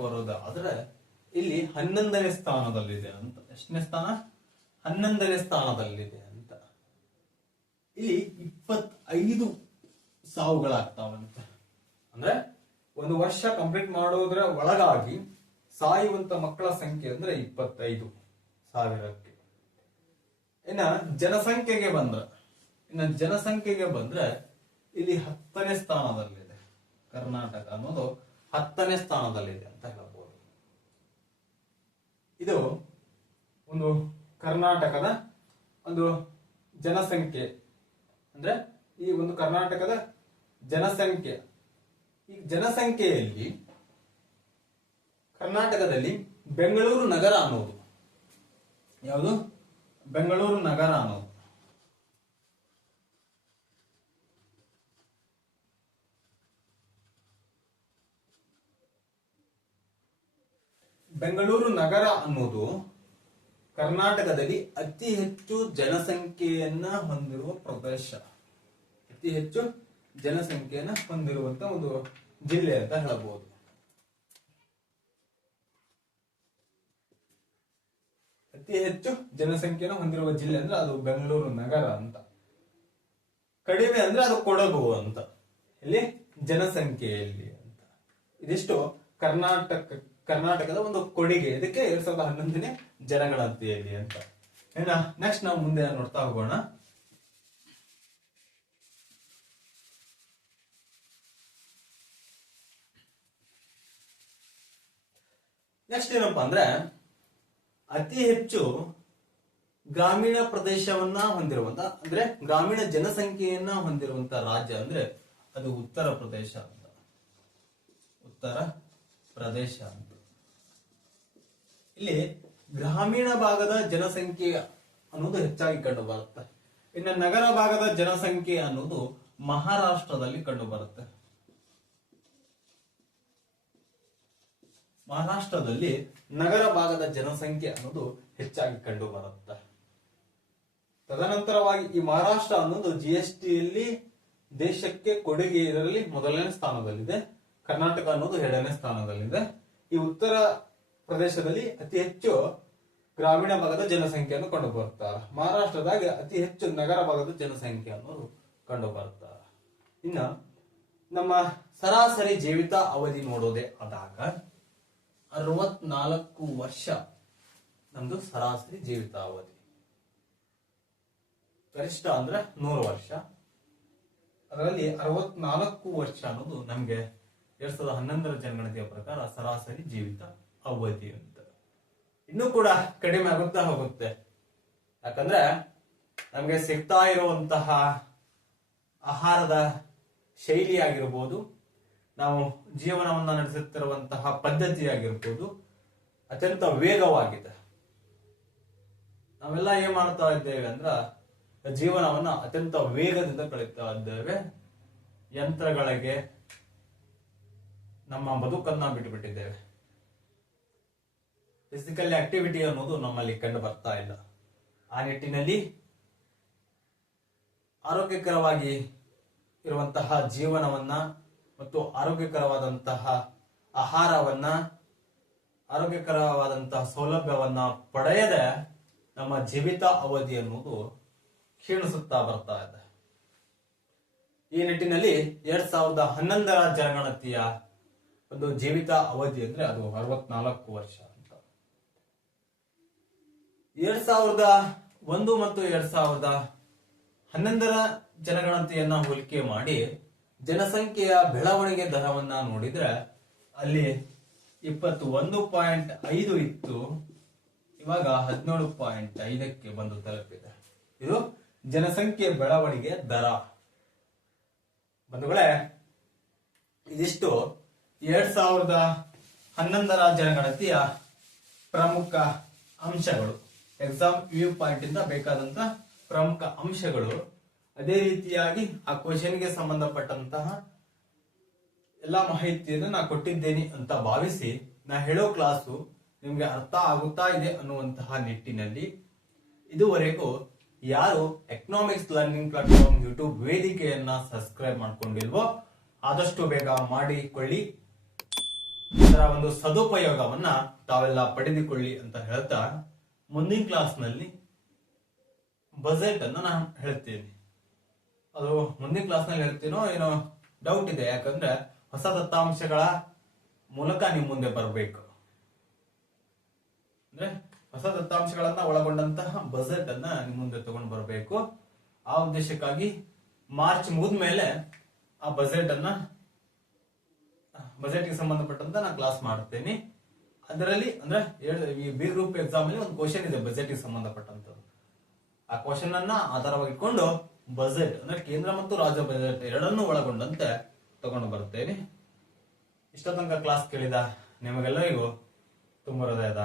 ಬರೋದಾದ್ರೆ ಇಲ್ಲಿ 11ನೇ ಸ್ಥಾನದಲ್ಲಿದೆ ಅಂತ. ಎಷ್ಟನೇ ಸ್ಥಾನ? 11ನೇ ಸ್ಥಾನದಲ್ಲಿದೆ ಅಂತ. ಇಲ್ಲಿ 25 ಸಾವುಗಳಾಗ್ತಾವಂತೆ. ಅಂದ್ರೆ ಒಂದು ವರ್ಷ ಕಂಪ್ಲೀಟ್ ಮಾಡೋದ್ರ ಒಳಗಾಗಿ ಸಾಯುವಂತ ಮಕ್ಕಳ ಸಂಖ್ಯೆ ಅಂದ್ರೆ 25,000ಕ್ಕೆ. ಇನ್ನ ಜನಸಂಖ್ಯೆಗೆ ಬಂದ್ರೆ ಇಲ್ಲಿ 10ನೇ ಸ್ಥಾನದಲ್ಲಿದೆ. ಕರ್ನಾಟಕ ಅನ್ನೋದು 10ನೇ ಸ್ಥಾನದಲ್ಲಿದೆ ಅಂತ ಹೇಳ್ಬೋದು. ಇದು ಒಂದು ಕರ್ನಾಟಕದ ಒಂದು ಜನಸಂಖ್ಯೆ ಅಂದ್ರೆ ಈ ಒಂದು ಕರ್ನಾಟಕದ ಜನಸಂಖ್ಯೆ. ಈ ಜನಸಂಖ್ಯೆಯಲ್ಲಿ ಕರ್ನಾಟಕದಲ್ಲಿ ಬೆಂಗಳೂರು ನಗರ ಅನ್ನೋದು ಯಾವುದು? ಬೆಂಗಳೂರು ನಗರ ಅನ್ನೋದು ಕರ್ನಾಟಕದಲ್ಲಿ ಅತಿ ಹೆಚ್ಚು ಜನಸಂಖ್ಯೆಯನ್ನ ಹೊಂದಿರುವ ಪ್ರದೇಶ. ಅತಿ ಹೆಚ್ಚು ಜನಸಂಖ್ಯೆಯನ್ನ ಹೊಂದಿರುವಂತ ಒಂದು ಜಿಲ್ಲೆ ಅಂತ ಹೇಳಬಹುದು. ಅತಿ ಹೆಚ್ಚು ಜನಸಂಖ್ಯೆಯನ್ನು ಹೊಂದಿರುವ ಜಿಲ್ಲೆ ಅಂದ್ರೆ ಅದು ಬೆಂಗಳೂರು ನಗರ ಅಂತ. ಕಡಿಮೆ ಅಂದ್ರೆ ಅದು ಕೊಡಗು ಅಂತ. ಇಲ್ಲಿ ಜನಸಂಖ್ಯೆಯಲ್ಲಿ ಅಂತ. ಇದಿಷ್ಟು ಕರ್ನಾಟಕದ ಒಂದು ಕೊಡುಗೆ. ಇದಕ್ಕೆ 2011ನೇ ಜನಗಣತಿಯಲ್ಲಿ ಅಂತ. ನೆಕ್ಸ್ಟ್ ನಾವು ಮುಂದೆ ನೋಡ್ತಾ ಹೋಗೋಣ. ನೆಕ್ಸ್ಟ್ ಏನಪ್ಪಾ ಅಂದ್ರೆ ಅತಿ ಹೆಚ್ಚು ಗ್ರಾಮೀಣ ಪ್ರದೇಶವನ್ನ ಹೊಂದಿರುವಂತ ಅಂದ್ರೆ ಗ್ರಾಮೀಣ ಜನಸಂಖ್ಯೆಯನ್ನ ಹೊಂದಿರುವಂತ ರಾಜ್ಯ ಅಂದ್ರೆ ಅದು ಉತ್ತರ ಪ್ರದೇಶ ಅಂತ. ಇಲ್ಲಿ ಗ್ರಾಮೀಣ ಭಾಗದ ಜನಸಂಖ್ಯೆ ಅನ್ನೋದು ಹೆಚ್ಚಾಗಿ ಕಂಡು ಬರುತ್ತೆ. ಇನ್ನು ನಗರ ಭಾಗದ ಜನಸಂಖ್ಯೆ ಅನ್ನೋದು ಮಹಾರಾಷ್ಟ್ರದಲ್ಲಿ ಕಂಡು ಬರುತ್ತೆ. ಮಹಾರಾಷ್ಟ್ರದಲ್ಲಿ ನಗರ ಭಾಗದ ಜನಸಂಖ್ಯೆ ಅನ್ನೋದು ಹೆಚ್ಚಾಗಿ ಕಂಡು ಬರುತ್ತೆ. ತದನಂತರವಾಗಿ ಈ ಮಹಾರಾಷ್ಟ್ರ ಅನ್ನೋದು GSTಯಲ್ಲಿ ದೇಶಕ್ಕೆ ಕೊಡುಗೆ ಇದರಲ್ಲಿ 1ನೇ ಸ್ಥಾನದಲ್ಲಿದೆ. ಕರ್ನಾಟಕ ಅನ್ನೋದು 2ನೇ ಸ್ಥಾನದಲ್ಲಿದೆ. ಈ ಉತ್ತರ ಪ್ರದೇಶದಲ್ಲಿ ಅತಿ ಹೆಚ್ಚು ಗ್ರಾಮೀಣ ಭಾಗದ ಜನಸಂಖ್ಯೆಯನ್ನು ಕಂಡು ಬರ್ತಾರೆ. ಮಹಾರಾಷ್ಟ್ರದಾಗ ಅತಿ ಹೆಚ್ಚು ನಗರ ಭಾಗದ ಜನಸಂಖ್ಯೆ ಅನ್ನೋದು ಕಂಡು ಬರ್ತಾರೆ. ಇನ್ನ ನಮ್ಮ ಸರಾಸರಿ ಜೀವಿತ ಅವಧಿ ನೋಡೋದೇ ಆದಾಗ 64 ವರ್ಷ ನಮ್ದು ಸರಾಸರಿ ಜೀವಿತಾವಧಿ. ಗರಿಷ್ಠ ಅಂದ್ರೆ 100 ವರ್ಷ. ಅದರಲ್ಲಿ 64 ವರ್ಷ ಅನ್ನೋದು ನಮ್ಗೆ 2011ರ ಜನಗಣತಿಯ ಪ್ರಕಾರ ಸರಾಸರಿ ಜೀವಿತ ಅವಧಿ ಅಂತ. ಇನ್ನೂ ಕೂಡ ಕಡಿಮೆ ಆಗುತ್ತಾ ಹೋಗುತ್ತೆ. ಯಾಕಂದ್ರೆ ನಮ್ಗೆ ಸಿಗ್ತಾ ಇರುವಂತಹ ಆಹಾರದ ಶೈಲಿ ಆಗಿರ್ಬೋದು, ನಾವು ಜೀವನವನ್ನ ನಡೆಸುತ್ತಿರುವಂತಹ ಪದ್ಧತಿ ಆಗಿರ್ಬೋದು ಅತ್ಯಂತ ವೇಗವಾಗಿದೆ. ನಾವೆಲ್ಲ ಏನ್ ಮಾಡ್ತಾ ಇದ್ದೇವೆ ಅಂದ್ರ ಜೀವನವನ್ನ ಅತ್ಯಂತ ವೇಗದಿಂದ ಕಳೀತಾ ಇದ್ದೇವೆ. ಯಂತ್ರಗಳಿಗೆ ನಮ್ಮ ಬದುಕನ್ನ ಬಿಟ್ಟುಬಿಟ್ಟಿದ್ದೇವೆ. ಫಿಸಿಕಲ್ ಆಕ್ಟಿವಿಟಿ ಅನ್ನೋದು ನಮ್ಮಲ್ಲಿ ಕಂಡು ಬರ್ತಾ ಇಲ್ಲ. ಆ ನಿಟ್ಟಿನಲ್ಲಿ ಆರೋಗ್ಯಕರವಾಗಿ ಇರುವಂತಹ ಜೀವನವನ್ನ ಮತ್ತು ಆರೋಗ್ಯಕರವಾದಂತಹ ಆಹಾರವನ್ನ, ಆರೋಗ್ಯಕರವಾದಂತಹ ಸೌಲಭ್ಯವನ್ನ ಪಡೆಯದೆ ನಮ್ಮ ಜೀವಿತ ಅವಧಿ ಅನ್ನೋದು ಕ್ಷೀಣಿಸುತ್ತಾ ಬರ್ತಾ ಇದೆ. ಈ ನಿಟ್ಟಿನಲ್ಲಿ 2011ರ ಜನಗಣತಿಯ ಒಂದು ಜೀವಿತ ಅವಧಿ ಅಂದ್ರೆ ಅದು 64 ವರ್ಷ ಅಂತ. 2001 ಮತ್ತು 2011ರ ಜನಗಣತಿಯನ್ನ ಹೋಲಿಕೆ ಮಾಡಿ ಜನಸಂಖ್ಯೆಯ ಬೆಳವಣಿಗೆ ದರವನ್ನ ನೋಡಿದ್ರೆ ಅಲ್ಲಿ 21.5 ಇತ್ತು, ಇವಾಗ 17.5ಕ್ಕೆ ಬಂದು ತಲುಪಿದೆ. ಇದು ಜನಸಂಖ್ಯೆ ಬೆಳವಣಿಗೆ ದರ. ಬಂಧುಗಳೇ, ಇದಿಷ್ಟು 2011ರ ಜನಗಣತಿಯ ಪ್ರಮುಖ ಅಂಶಗಳು. ಎಕ್ಸಾಮ್ ವ್ಯೂ ಪಾಯಿಂಟ್ ಇಂದ ಬೇಕಾದಂತ ಪ್ರಮುಖ ಅಂಶಗಳು. ಅದೇ ರೀತಿಯಾಗಿ ಆ ಕ್ವಶನ್ಗೆ ಸಂಬಂಧಪಟ್ಟಂತಹ ಎಲ್ಲಾ ಮಾಹಿತಿಯನ್ನು ನಾ ಕೊಟ್ಟಿದ್ದೇನೆ ಅಂತ ಭಾವಿಸಿ ನಾ ಹೇಳೋ ಕ್ಲಾಸು ನಿಮ್ಗೆ ಅರ್ಥ ಆಗುತ್ತಾ ಇದೆ ಅನ್ನುವಂತಹ ನಿಟ್ಟಿನಲ್ಲಿ ಇದುವರೆಗೂ ಯಾರು ಎಕನಾಮಿಕ್ಸ್ ಲರ್ನಿಂಗ್ ಪ್ಲಾಟ್ಫಾರ್ಮ್ ಯೂಟ್ಯೂಬ್ ವೇದಿಕೆಯನ್ನ ಸಬ್ಸ್ಕ್ರೈಬ್ ಮಾಡ್ಕೊಂಡಿಲ್ವೋ ಆದಷ್ಟು ಬೇಗ ಮಾಡಿಕೊಳ್ಳಿ. ಇದರ ಒಂದು ಸದುಪಯೋಗವನ್ನ ತಾವೆಲ್ಲ ಪಡೆದುಕೊಳ್ಳಿ ಅಂತ ಹೇಳ್ತಾ ಮುಂದಿನ ಕ್ಲಾಸ್ ನಲ್ಲಿ ಬಜೆಟ್ ಅನ್ನ ನಾನು ಹೇಳ್ತೀನಿ. ಅದು ಮುಂದಿನ ಕ್ಲಾಸ್ ನಲ್ಲಿ ಹೇಳ್ತೀನೋ ಏನೋ ಡೌಟ್ ಇದೆ. ಯಾಕಂದ್ರೆ ಹೊಸ ದತ್ತಾಂಶಗಳ ಮೂಲಕ ನಿಮ್ ಮುಂದೆ ಬರಬೇಕು. ಅಂದ್ರೆ ಹೊಸ ದತ್ತಾಂಶಗಳನ್ನ ಒಳಗೊಂಡಂತಹ ಬಜೆಟ್ ಅನ್ನ ನಿಮ್ ಮುಂದೆ ತಗೊಂಡು ಬರಬೇಕು. ಆ ಉದ್ದೇಶಕ್ಕಾಗಿ ಮಾರ್ಚ್ ಮುಗಿದ್ಮೇಲೆ ಆ ಬಜೆಟ್ಗೆ ಸಂಬಂಧಪಟ್ಟಂತ ನಾನು ಕ್ಲಾಸ್ ಮಾಡ್ತೇನೆ. ಅದರಲ್ಲಿ ಅಂದ್ರೆ ಈ ಬಿ ಗ್ರೂಪ್ ಎಕ್ಸಾಮ್ ಅಲ್ಲಿ ಒಂದು ಕ್ವಶನ್ ಇದೆ ಬಜೆಟ್ಗೆ ಸಂಬಂಧಪಟ್ಟಂತದ್ದು. ಆ ಕ್ವಶನ್ ಅನ್ನ ಆಧಾರವಾಗಿ ಇಟ್ಕೊಂಡು ಬಜೆಟ್ ಅಂದ್ರೆ ಕೇಂದ್ರ ಮತ್ತು ರಾಜ್ಯ ಬಜೆಟ್ ಎರಡನ್ನೂ ಒಳಗೊಂಡಂತೆ ತಗೊಂಡು ಬರುತ್ತೇನೆ. ಇಷ್ಟ ತನಕ ಕ್ಲಾಸ್ ಕೇಳಿದ ನಿಮಗೆಲ್ಲರಿಗೂ ತುಂಬ ಹೃದಯದ